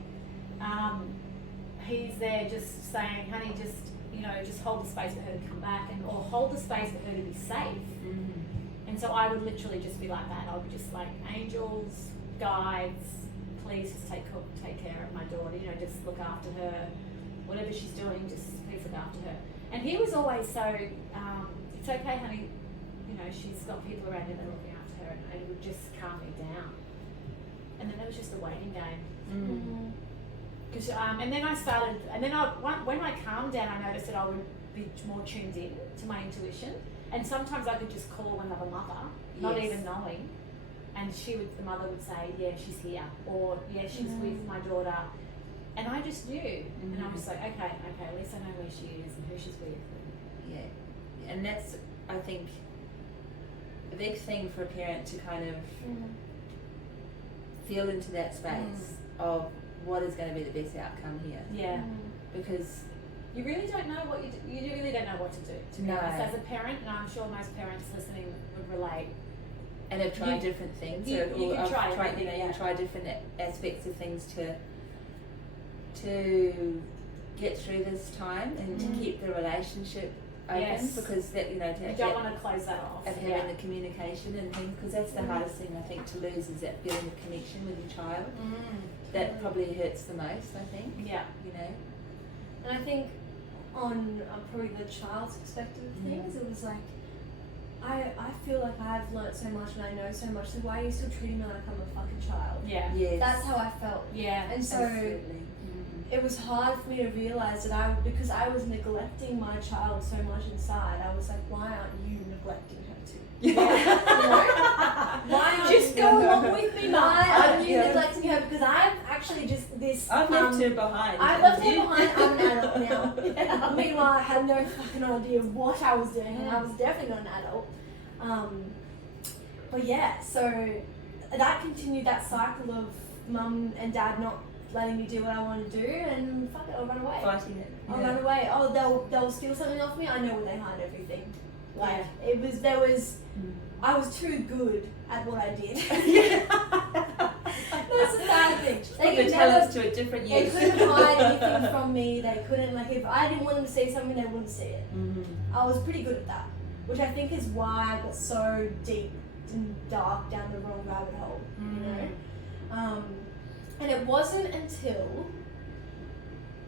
he's there just saying, honey, just hold the space for her to come back, or hold the space for her to be safe. And so I would literally just be like that. I would just like, angels, guides, please just take care of my daughter. Just look after her. Whatever she's doing, just please look after her. And he was always so, it's okay, honey. She's got people around her that are looking after her, and it would just calm me down. And then it was just a waiting game. Because and then I started, and then when I calmed down, I noticed that I would be more tuned in to my intuition. And sometimes I could just call another mother, not even knowing, and the mother would say, yeah, she's here, or yeah, she's with my daughter, and I just knew, and I was like, okay, at least I know where she is and who she's with. Yeah, and that's, I think, a big thing for a parent to kind of feel into that space of what is going to be the best outcome here. Yeah, because you really don't know what you really don't know what to do. To be honest, as a parent, and I'm sure most parents listening would relate. And have tried different things. You try different aspects of things to get through this time and to keep the relationship open, because that you don't want to close that off. And having the communication and things, because that's the hardest thing I think to lose, is that feeling of connection with your child. That probably hurts the most, I think. Yeah. And I think on probably the child's perspective of things, it was like, I feel like I've learnt so much and I know so much, so why are you still treating me like I'm a fucking child? Yeah. Yes. That's how I felt. Yeah. And so absolutely. It was hard for me to realise that because I was neglecting my child so much inside, I was like, why aren't you neglecting her too? Why aren't just go along with me, Mum? Why aren't you neglecting her? Because I've actually I've left her behind. I left her behind. I'm an adult now. Meanwhile, I had no fucking idea what I was doing, and I was definitely not an adult. But yeah, so that continued, that cycle of mum and dad not letting me do what I want to do, and fuck it, I'll run away. Fighting it. I'll run away. Oh, they'll steal something off me. I know where they hide everything. Like I was too good at what I did. That's a bad thing. They could tell us to a different They use. couldn't hide anything from me. They couldn't, like, if I didn't want them to see something, they wouldn't see it. I was pretty good at that, which I think is why I got so deep and dark down the wrong rabbit hole. And it wasn't until,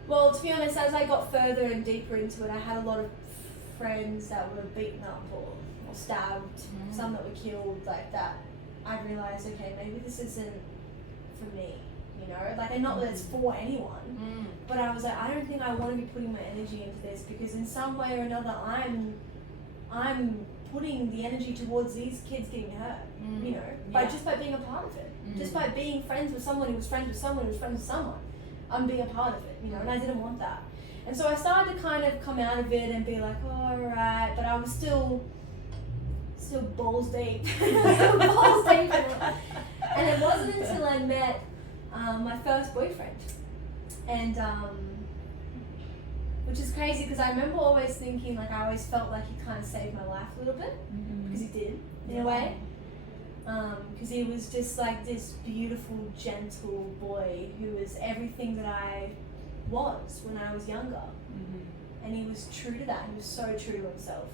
well, to be honest, as I got further and deeper into it, I had a lot of friends that were beaten up or stabbed, some that were killed, like that. I realised, okay, maybe this isn't for me, like, and not that it's for anyone, but I was like, I don't think I want to be putting my energy into this, because in some way or another, I'm putting the energy towards these kids getting hurt, by being a part of it. Just by being friends with someone who was friends with someone who was friends with someone, I'm being a part of it, and I didn't want that. And so I started to kind of come out of it and be like, oh, alright, but I was still balls deep. Balls deep. And it wasn't until I met my first boyfriend. And which is crazy, because I remember always thinking, like, I always felt like he kind of saved my life a little bit, because he did, in a way. Because he was just like this beautiful, gentle boy who was everything that I was when I was younger. And he was true to that. He was so true to himself.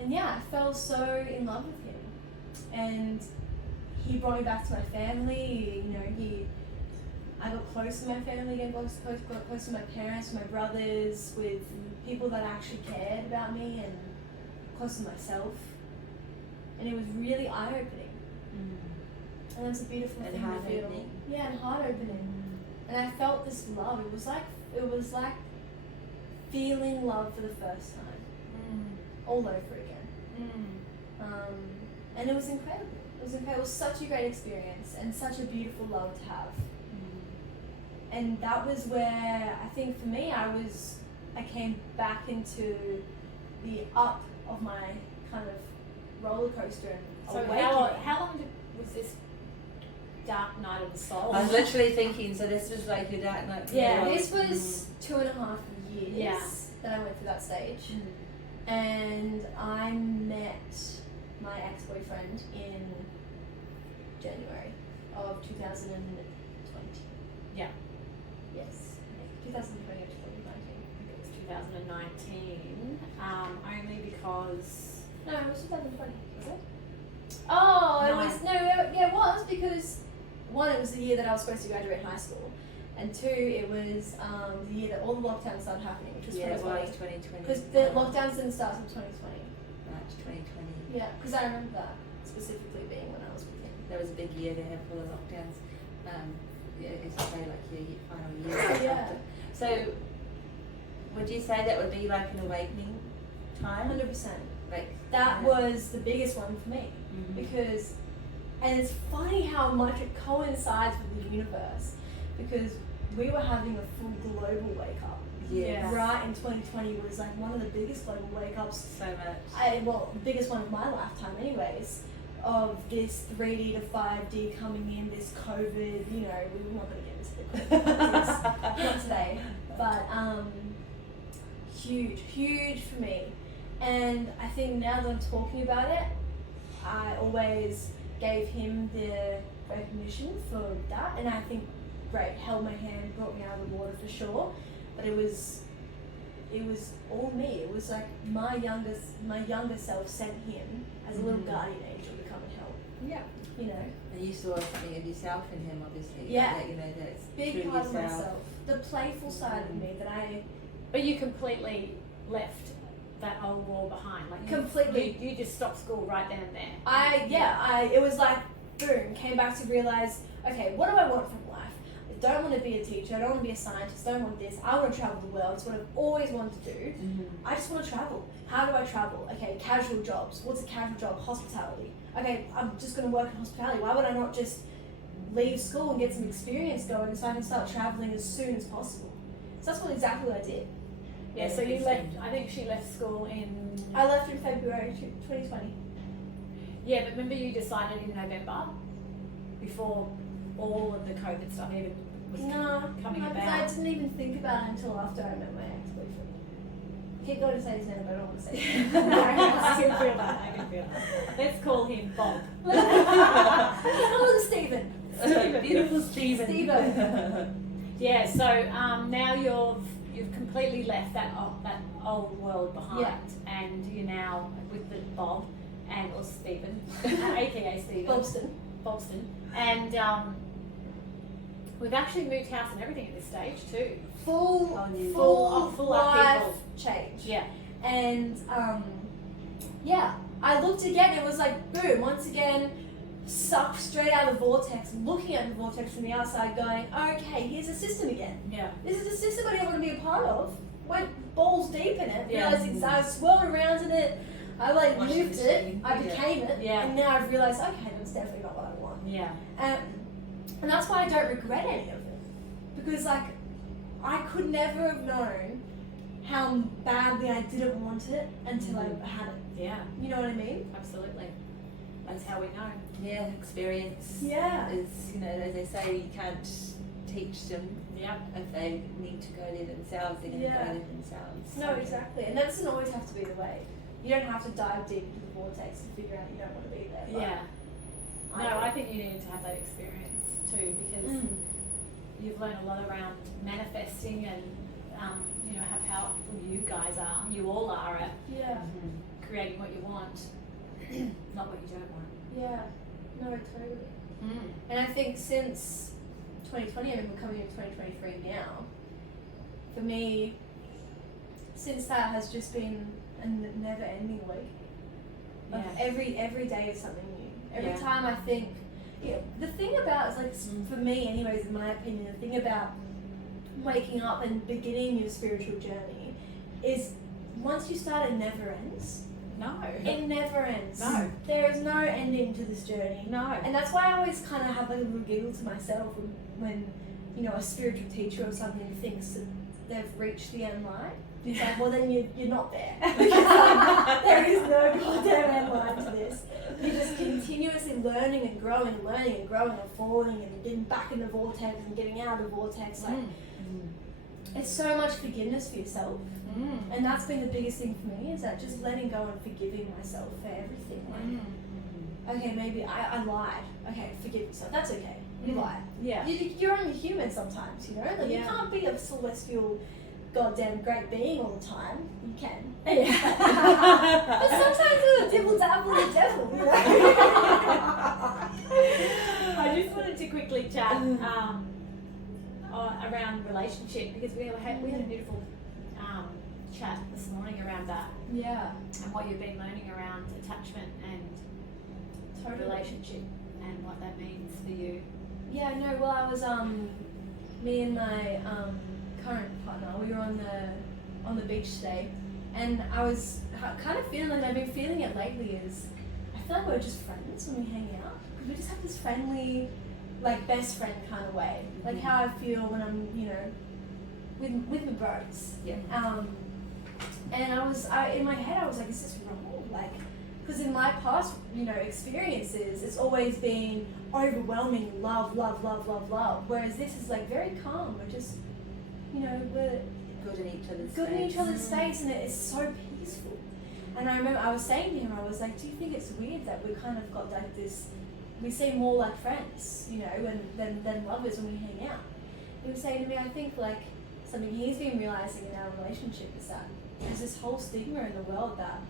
And yeah, I fell so in love with him. And he brought me back to my family. You know, I got close to my family again, got close to my parents, my brothers, with people that actually cared about me, and close to myself. And it was really eye-opening. And that's a beautiful And thing to feel. heart-opening. Yeah, and heart-opening. And I felt this love. It was like feeling love for the first time, all over again. And it was incredible. It was such a great experience and such a beautiful love to have. And that was where I think for me, I came back into the up of my kind of roller coaster and So awakening. how long was this dark night of the soul? I was literally thinking, so this was like your dark night. Yeah, this was 2.5 years Yeah. that I went through that stage. And I met my ex-boyfriend in January of 2020. Yeah. Yes. 2020 or 2019. It was 2019, only because No, it was 2020, was it? Oh, No. it was because one, it was the year that I was supposed to graduate high school, and two, it was the year that all the lockdowns started happening, which was Yeah, it 2020. was 2020. Because the lockdowns didn't start until 2020. March 2020. Yeah, because I remember that specifically being when I was with him. That was a big year to have full of lockdowns. Yeah, as you say, like your final year. Yeah. So, would you say that would be like an awakening time? 100%. Like That was the biggest one for me. Because, and it's funny how much it coincides with the universe, because we were having a full global wake up. Yeah. Right in 2020 was like one of the biggest global wake ups. So much. Biggest one of my lifetime anyways, of this 3D to 5D coming in, this COVID, you know, we're not going to get into the COVID, not today, but huge for me. And I think now that I'm talking about it, I always gave him the recognition for that, and I think, great, held my hand, brought me out of the water for sure, but it was all me. It was like my younger self sent him as a little guardian angel to come and help. yeah. You know, And you saw something of yourself in him, obviously. Yeah. That, you know, that's big through part of yourself. myself, the playful side of me that I But you completely left that old wall behind. Like Completely. you just stopped school right then and there. it was like boom, came back to realize, okay, what do I want from life? I don't want to be a teacher, I don't want to be a scientist, I don't want this, I want to travel the world, it's what I've always wanted to do. I just want to travel. How do I travel? Okay, casual jobs. What's a casual job? Hospitality. Okay, I'm just going to work in hospitality. Why would I not just leave school and get some experience going so I can start traveling as soon as possible? So that's exactly what I did. Yeah, so you left, I think she left school in... I left in February 2020. Yeah, but remember you decided in November, before all of the COVID stuff even was coming because about. I didn't even think about it until after I met my ex-boyfriend. Keep going to say his name, but I don't want to say his name. I can feel that, I can feel that. Let's call him Bob. Oh, Stephen. Beautiful Stephen. Steve-o. Yeah, so now you've completely left that old world behind, and you're now with the Bob or Stephen, aka Stephen. Bobston. And we've actually moved house and everything at this stage too. Full full life upheaval. change. Yeah. And I looked again, it was like boom, once again, sucked straight out of the vortex, looking at the vortex from the outside going, okay, here's a system again. Yeah. This is a system I don't want to be a part of. Went balls deep in it, Yeah. realized I swirled around in it, I like Washing lived it, machine. I became it, Yeah. and now I've realized, okay, that's definitely not what I want. Yeah. And that's why I don't regret any of it. Because like, I could never have known how badly I didn't want it until I had it. Yeah. You know what I mean? Absolutely. That's how we know. Yeah, experience Yeah. is, you know, as they say, you can't teach them. Yeah. If they need to go there themselves, they're going to go there themselves. No, exactly. And that doesn't always have to be the way. You don't have to dive deep into the vortex to figure out you don't want to be there. But Yeah. No, I think you needed to have that experience too, because you've learned a lot around manifesting and you know how powerful you guys are. You all are at Yeah. creating what you want, not what you don't want. Yeah, no, totally. And I think since 2020, I mean, we're coming into 2023 now, for me, since that has just been a never-ending week. Like every day is something new. Every time I think, the thing about, it's like, for me anyways, in my opinion, the thing about waking up and beginning your spiritual journey is once you start, it never ends. No. It never ends. No. There is no ending to this journey. No. And that's why I always kind of have like a little giggle to myself when a spiritual teacher or something thinks that they've reached the end line. It's like, well, then you're not there. Because there is no goddamn end line to this. You're just continuously learning and growing and falling and getting back in the vortex and getting out of the vortex. Like, it's so much forgiveness for yourself. And that's been the biggest thing for me, is that just letting go and forgiving myself for everything. Like, okay, maybe I lied. Okay, forgive yourself. That's okay. You lied. Yeah. You're only human sometimes, you know? Like, you can't be a celestial goddamn great being all the time. You can. Yeah. But sometimes you're the dibble dabble the devil, you know? I just wanted to quickly chat around relationship, because we had a beautiful chat this morning around that. Yeah. And what you've been learning around attachment and relationship and what that means for you. Yeah, no, well, I was, me and my current partner, we were on the beach today, and I was kind of feeling, like I've been feeling it lately, is I feel like we're just friends when we hang out, because we just have this friendly, like, best friend kind of way, like how I feel when I'm, with my bros. Yeah. And in my head I was like, is this wrong? Like, because in my past, experiences, it's always been overwhelming love, whereas this is like very calm. We're just, we're good in each other's good space. in each other's space, and it's so peaceful. And I remember I was saying to him, I was like, do you think it's weird that we kind of got like this, we seem more like friends, than lovers when we hang out? He was saying to me, I think like something he's been realizing in our relationship is that there's this whole stigma in the world that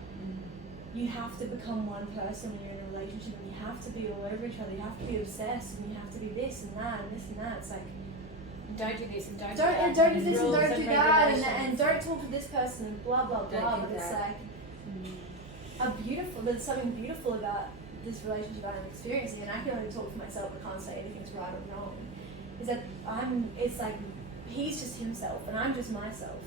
you have to become one person when you're in a relationship, and you have to be all over each other, you have to be obsessed, and you have to be this and that and this and that. It's like, don't do this and don't do this and rules don't do that, and regulations. don't talk to this person, and blah blah blah. But it's like there's something beautiful about this relationship I'm experiencing, and I can only talk for myself. I can't say anything's right or wrong. Is that it's like he's just himself and I'm just myself,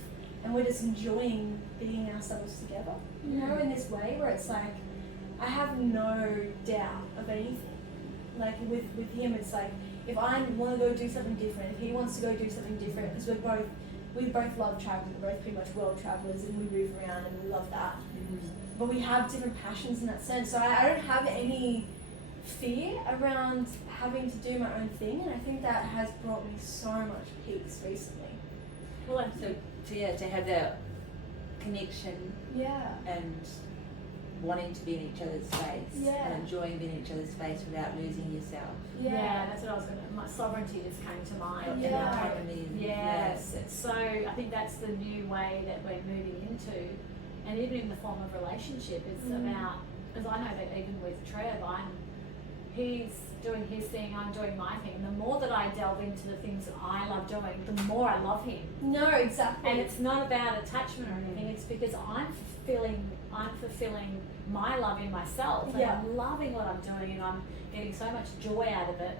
and we're just enjoying being ourselves together. In this way where it's like I have no doubt of anything. Like with him, it's like if I want to go do something different, if he wants to go do something different, because we both love traveling, we're both pretty much world travelers, and we move around and we love that. But we have different passions in that sense. So I don't have any fear around having to do my own thing, and I think that has brought me so much peace recently. Well, to have that connection and wanting to be in each other's space and enjoying being in each other's space without losing yourself. Yeah, that's what I was going to. My sovereignty just came to mind. Yes. So I think that's the new way that we're moving into, and even in the form of relationship, it's about, because I know that even with Trev, he's doing his thing, I'm doing my thing. And the more that I delve into the things that I love doing, the more I love him. No, exactly. And it's not about attachment or anything. It's because I'm fulfilling my love in myself, and I'm loving what I'm doing, and I'm getting so much joy out of it,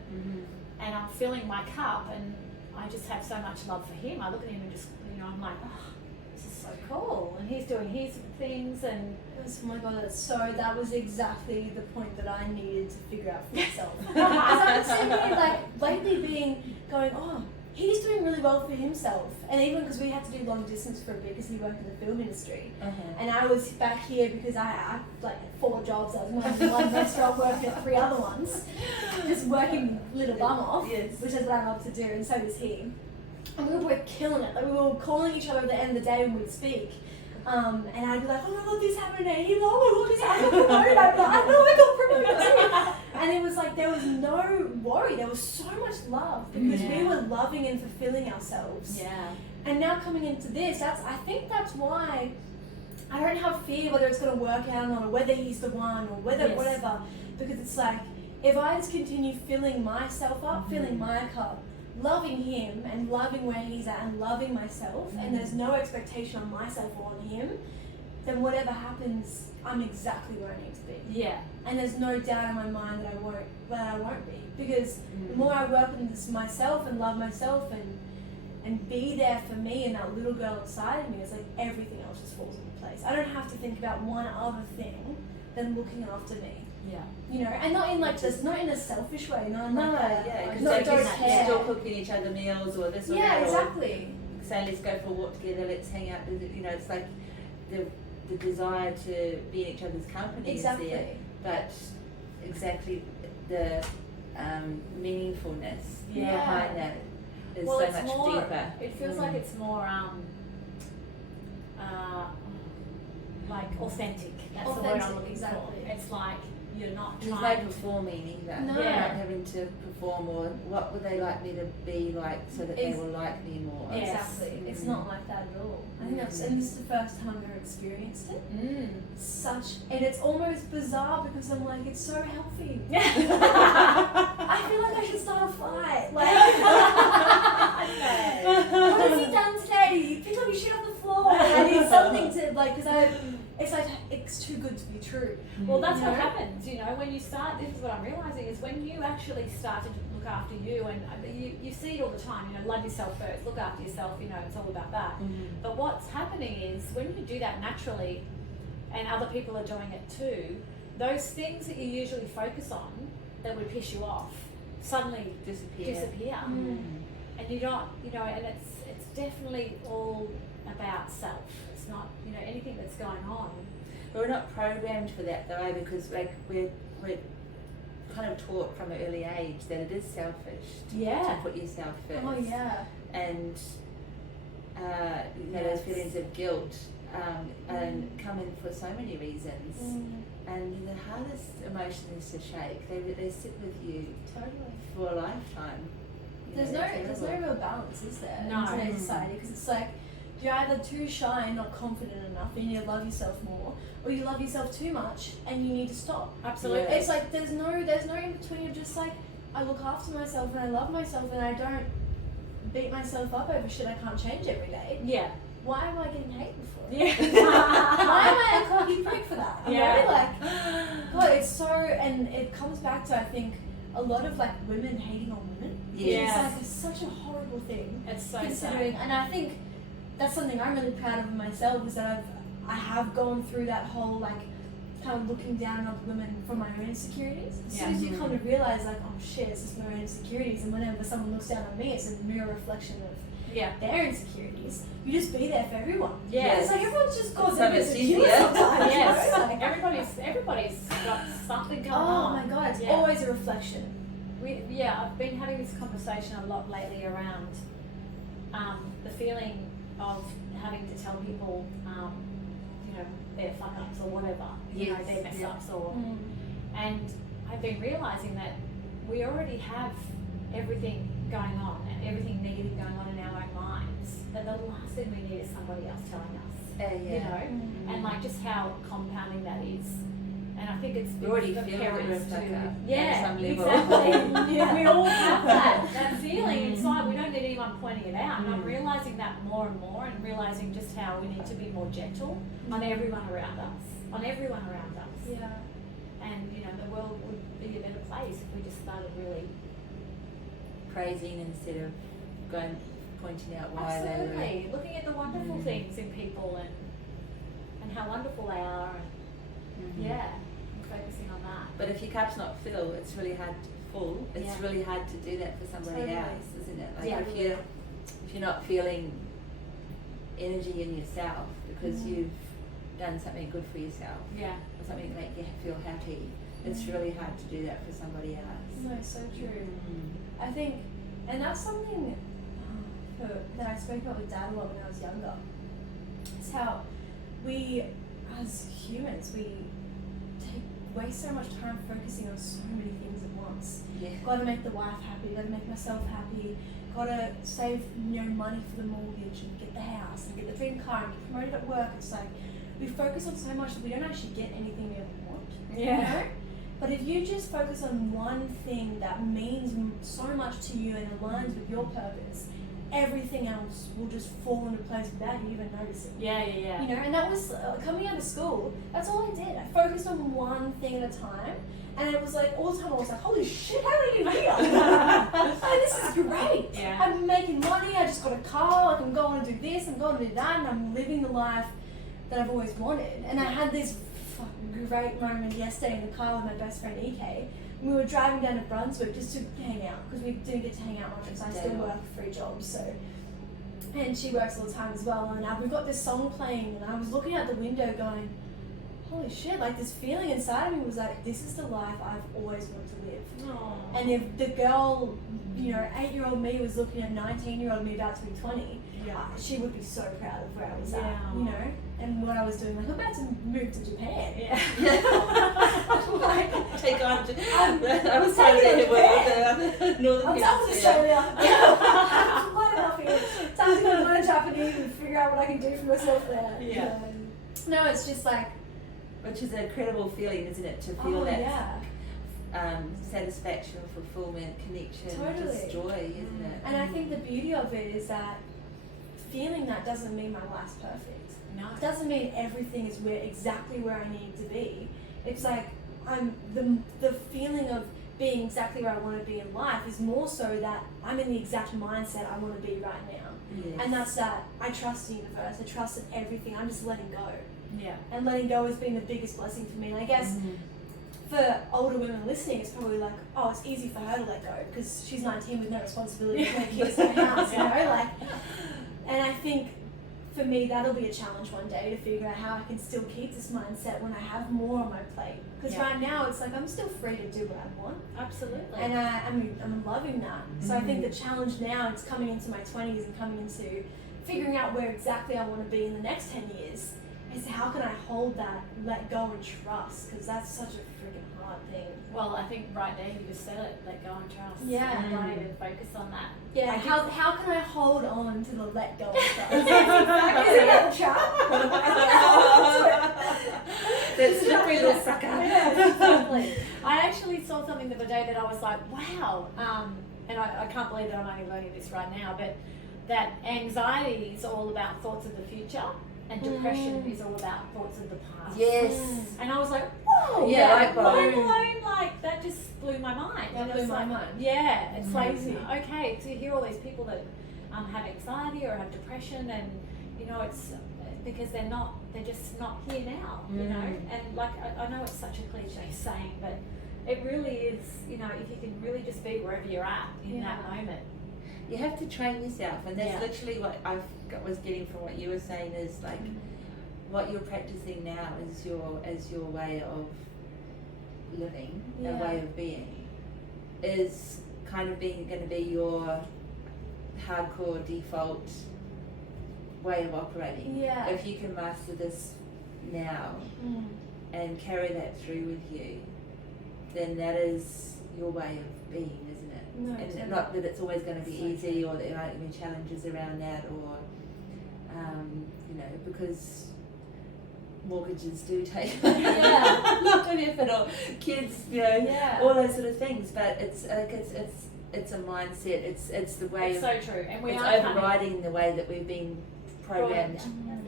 and I'm filling my cup, and I just have so much love for him. I look at him and just, I'm like, oh, this is so cool, and he's doing his things, and oh my god, that was exactly the point that I needed to figure out for myself. Because I'm sitting here like lately going, oh, he's doing really well for himself, and even because we had to do long distance for a bit because he worked in the film industry, and I was back here because I had like 4 jobs. I was working in one restaurant, working at 3 other ones, just working little bum off, which is what I love to do, and so does he. And we were both killing it. Like, we were calling each other at the end of the day when we'd speak. And I'd be like, oh my god, this happened today. He's like, oh my god, this happened promoted. I'd be like, I know I got promoted. And it was like there was no worry. There was so much love because we were loving and fulfilling ourselves. yeah. And now coming into this, I think that's why I don't have fear whether it's going to work out or not, or whether he's the one, or whether whatever. Because it's like, if I just continue filling myself up, filling my cup, loving him and loving where he's at and loving myself, and there's no expectation on myself or on him, then whatever happens, I'm exactly where I need to be. Yeah. And there's no doubt in my mind that I won't be. Because the more I work on this myself and love myself and be there for me and that little girl inside of me, it's like everything else just falls into place. I don't have to think about one other thing than looking after me. Yeah. You know, and not in like this, not in a selfish way, not in No, like a, yeah, because not they're don't care. still cooking each other meals or this or Yeah, that. exactly. Or say, let's go for a walk together, let's hang out. You know, it's like the desire to be in each other's company Exactly. is there, but exactly the meaningfulness behind that is Well, so it's much more, deeper. It feels like it's more like authentic. That's the word I'm Authentic, looking exactly. for. It's like you're not There's no trying. performing either. No. You're not having to perform or what would they like me to be like so that they will like me more. Yes. Exactly. It's not like that at all. I think that's, and this is the first time I've ever experienced it. And it's almost bizarre because I'm like, it's so healthy. I feel like I should start a fight. Like, what has he done today? Did he pick up your shit off the floor? I need something to like, because it's like, it's too good to be true. Well, that's You what know? happens, you know, when you start, this is what I'm realising, is when you actually start to look after you, and you see it all the time, you know, love yourself first, look after yourself, you know, it's all about that. But what's happening is, when you do that naturally, and other people are doing it too, those things that you usually focus on, that would piss you off, suddenly disappear. And you don't, you know, and it's definitely all about self. It's not, you know, anything that's going on. But we're not programmed for that though, because like we're kind of taught from an early age that it is selfish to put yourself first. Oh yeah. And you know, those feelings of guilt and come in for so many reasons. And the hardest emotions to shake, they sit with you Totally. for a lifetime. You There's know, no they're there's no terrible. real balance, is there, No. in today's society? Because it's like, you're either too shy and not confident enough and you need to love yourself more, or you love yourself too much and you need to stop. Absolutely. Yeah. It's like there's no in between of just like, I look after myself and I love myself and I don't beat myself up over shit I can't change every day. Yeah. Why am I getting hated for it? Yeah. Why am I a cocky prick for that? You Yeah. know, like, God, it's so, and it comes back to, I think, a lot of like women hating on women. Yes. It's like, it's such a horrible thing. It's so Considering, sad. and I think that's something I'm really proud of myself, is that I have gone through that whole like kind of looking down on women from my own insecurities. As soon as you come to realize like, oh shit, it's just my own insecurities, and whenever someone looks down on me, it's a mirror reflection of their insecurities. You just be there for everyone. Yes. It's like everyone's just got So their much insecure easier. sometimes. Yes. You know? Like, Everybody's got something going oh on. my god, it's Yeah. always a reflection. I've been having this conversation a lot lately around the feeling of having to tell people, you know, their fuck ups or whatever, you know, their mess ups or, and I've been realising that we already have everything going on and everything negative going on in our own minds, that the last thing we need is somebody else telling us, you know, and like just how compounding that is. And I think it's You already for feel parents that too. you're at Yeah, some level. exactly. Yeah. We all have that feeling inside. We don't need anyone pointing it out. And I'm realising that more and more, and realising just how we need to be more gentle on everyone around us. On everyone around us. Yeah. And you know, the world would be a better place if we just started really. praising instead of going pointing out why they were. Absolutely. Looking at the wonderful things in people and how wonderful they are, and and focusing on that. But if your cup's not full, it's really hard It's really hard to do that for somebody Totally. else, isn't it? Like Yeah. if you're not feeling energy in yourself because you've done something good for yourself Yeah. or something that make you feel happy, it's really hard to do that for somebody else. No, so true. I think, and that's something that I spoke about with Dad a lot when I was younger. It's how we, as humans, we waste so much time focusing on so many things at once. Yeah. Got to make the wife happy. Got to make myself happy. Got to save money for the mortgage and get the house and get the dream car and get promoted at work. It's like we focus on so much that we don't actually get anything we ever want. Yeah. You know? But if you just focus on one thing that means so much to you and aligns with your purpose, everything else will just fall into place without you even noticing. Yeah. You know, and that was coming out of school. That's all I did. I focused on one thing at a time, and it was like all the time I was like, "Holy shit, how are you here? Oh, this is great! Yeah. I'm making money. I just got a car. Like I'm going to do this. I'm going to do that, and I'm living the life that I've always wanted." And I had this fucking great moment yesterday in the car with my best friend EK. We were driving down to Brunswick just to hang out because we didn't get to hang out much because I still work 3 jobs. So, and she works all the time as well. And we got this song playing, and I was looking out the window going, "Holy shit!" Like this feeling inside of me was like, "This is the life I've always wanted to live." Aww. And if the girl, 8-year-old me was looking at 19-year-old me about to be 20, she would be so proud of where I was at, and what I was doing. Like, I'm about to move to Japan. Yeah. Like, Take on. I was trying to taking get with Northern I'm done with Australia. I'm quite enough here. Time to go and learn Japanese and figure out what I can do for myself there. Yeah. No, it's just like, Which is an incredible feeling, isn't it? To feel that satisfaction, fulfillment, connection, Totally. just joy, isn't it? And I think the beauty of it is that feeling that doesn't mean my life's perfect. No. It doesn't mean everything is exactly where I need to be. It's like I'm the feeling of being exactly where I want to be in life is more so that I'm in the exact mindset I want to be right now. Yes. And that's that I trust the universe, I trust in everything, I'm just letting go. Yeah. And letting go has been the biggest blessing for me. And I guess for older women listening, it's probably like, oh, it's easy for her to let go because she's 19 with no responsibility, no kids, no house, you know, like. And I think for me, that'll be a challenge one day to figure out how I can still keep this mindset when I have more on my plate. Because right now, it's like I'm still free to do what I want. Absolutely. And I'm loving that. So I think the challenge now is coming into my 20s and coming into figuring out where exactly I want to be in the next 10 years. Is how can I hold that, let go and trust? Because that's such a freaking hard thing. Well, I think right now you just said it, let go and trust. Yeah. And don't even focus on that. Yeah, how can I hold on to the let go and trust? That's exactly Isn't that the trap? That slippery little sucker. Yeah, exactly. I actually saw something the other day that I was like, wow, and I can't believe that I'm only learning this right now, but that anxiety is all about thoughts of the future and depression is all about thoughts of the past. Yes. And I was like, whoa, Yeah, like mind blown, like that just blew my mind. That And blew it's my like, mind. yeah, it's Crazy. like, okay, to hear all these people that have anxiety or have depression and, it's because they're just not here now, you know, and like, I know it's such a cliche saying, but it really is, if you can really just be wherever you're at in that moment. You have to train yourself, and that's Yeah. literally what I was getting from what you were saying is like what you're practicing now is your way of living, a way of being, is kind of going to be your hardcore default way of operating. Yeah. If you can master this now and carry that through with you, then that is your way of being, isn't it? No, and totally. not that it's always going to be easy or that there aren't any challenges around that or because mortgages do take a lot of effort or kids, all those sort of things, but it's a mindset, it's the way It's so true, and it's overriding the way that we've been programmed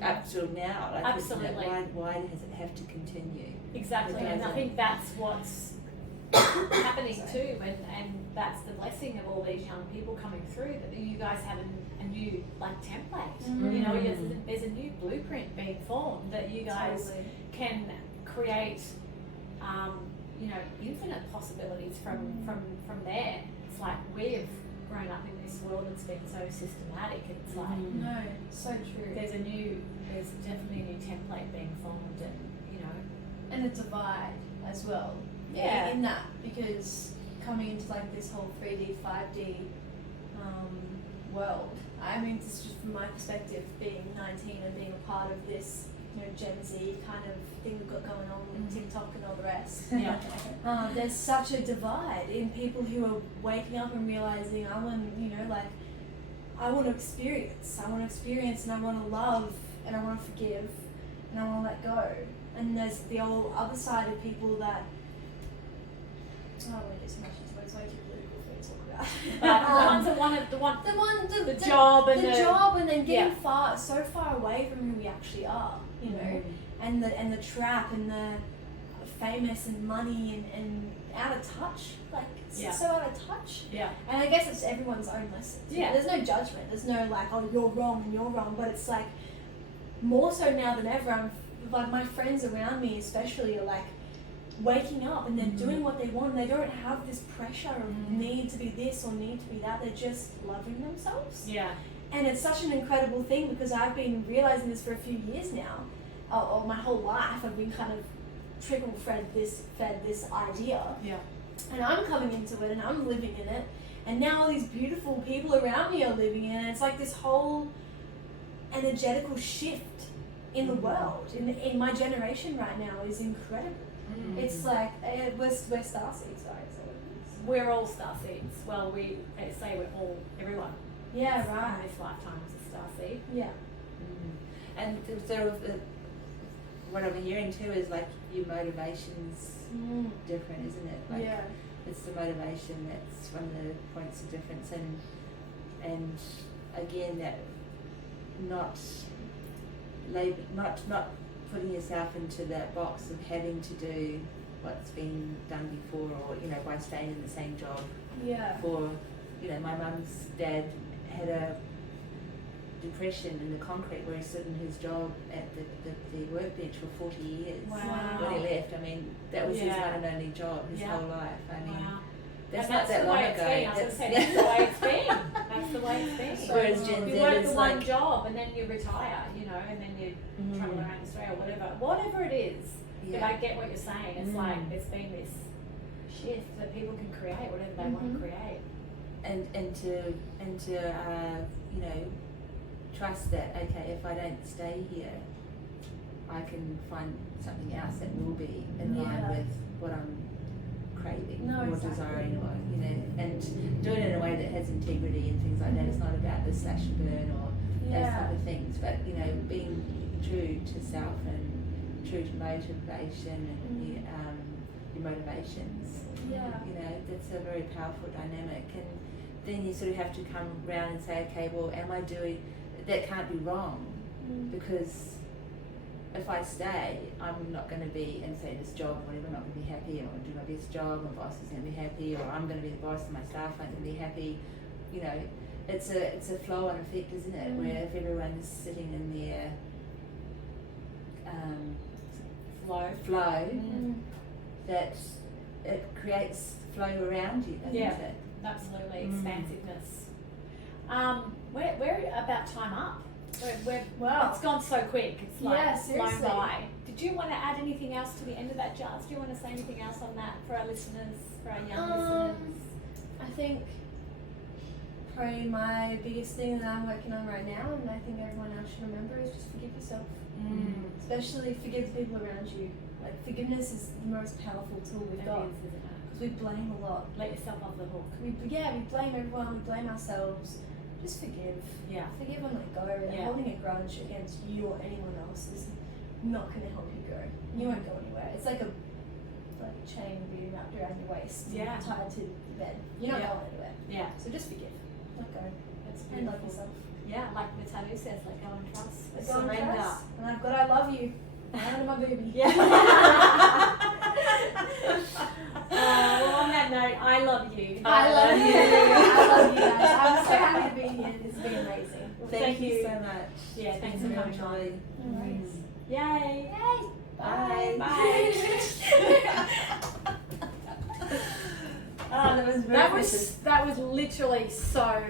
up till now. Like, absolutely. Why does it have to continue? Exactly, and I think that's what's happening too, and that's the blessing of all these young people coming through, that you guys have a new template. There's a new blueprint being formed that you guys can create infinite possibilities from there. It's like we've grown up in this world that's been so systematic, and it's like No, so true. there's definitely a new template being formed, And a divide as well. Yeah. In that, because coming into like this whole 3D, 5D world, I mean, this is just from my perspective, being 19 and being a part of this, Gen Z kind of thing we've got going on with TikTok and all the rest. yeah. There's such a divide in people who are waking up and realizing I want to experience and I want to love and I want to forgive and I want to let go. And there's the whole other side of people that, I don't want to do so much into it, it's way too political for me to talk about. But the ones that want the job and the job, and then getting yeah. so far away from who we actually are, you know, and the trap and the famous and money and out of touch, like so out of touch. Yeah. And I guess it's everyone's own lessons. Yeah. There's no judgment. There's no like, oh, you're wrong and you're wrong. But it's like more so now than ever. I'm like, my friends around me, especially, are like waking up and they're doing what they want. They don't have this pressure of need to be this or need to be that. They're just loving themselves. Yeah. And it's such an incredible thing because I've been realizing this for a few years now, or my whole life. I've been kind of fed this idea. Yeah. And I'm coming into it and I'm living in it. And now all these beautiful people around me are living in it. And it's like this whole energetical shift in the world, in my generation right now, is incredible. It's like, we're starseeds, right? So We're all starseeds. Well, they say everyone. yeah, In right. this lifetime is a starseed. Yeah. And sort of what I'm hearing too is like your motivation's different, isn't it? Like Yeah. it's the motivation that's one of the points of difference, and again that not putting yourself into that box of having to do what's been done before, or by staying in the same job Yeah. for my mum's dad had a depression in the concrete where he stood in his job at the workbench for 40 years. Wow. When he left, I mean, that was his Yeah. one and only job his whole life. I mean, Wow. that's And not that the long way ago. it's been. I was going to say, that's the way it's been. That's the way it's been. Whereas Gen you Z work is the like, one job and then you retire, and then you travel around Australia, whatever it is. But I get what you're saying. It's like it's been this shift that people can create whatever they want to create. and to trust that, okay, if I don't stay here, I can find something else that will be in line with what I'm craving or desiring, or and do it in a way that has integrity and things like that. It's not about the slash and burn or those type of things, but being true to self and true to motivation and your motivations. That's a very powerful dynamic. And then you sort of have to come around and say, okay, well, am I doing that? Can't be wrong, because if I stay, I'm not going to be, and say this job, whatever, I'm not going to be happy. I want to do my best job. My boss is going to be happy, or I'm going to be the boss, and my staff aren't going to be happy. It's a flow and effect, isn't it? Where if everyone's sitting in their flow, that it creates flow around you, doesn't it? Absolutely, expansiveness. We're about time up. Wow. It's gone so quick. It's like flown seriously. by. Did you want to add anything else to the end of that, Giles? Do you want to say anything else on that for our listeners, for our young listeners? I think probably my biggest thing that I'm working on right now, and I think everyone else should remember, is just forgive yourself. Especially forgive the people around you. Like, forgiveness is the most powerful tool we've got. It is, isn't it? Because we blame a lot. Let yourself off the hook. We blame everyone, we blame ourselves. Just forgive. Yeah. Forgive and let go. And holding a grudge against you or anyone else is not going to help you go. You won't go anywhere. It's like a chain being wrapped around your waist, tied to the bed. You're not going anywhere. Yeah. So just forgive, let go, That's and love beautiful. yourself. Yeah, like the tattoo says, let go and trust. Let go and Surrender. trust. And I've got I love you. Out of my baby. Yeah. Well, on that note, I love you. I love you. I love you guys. I'm so happy to be here. This has been amazing. Thank you so much. Yeah, It's thanks been for a real coming on. joy. No worries. Yay. Yay. Bye. Bye. Oh, that was very that was literally so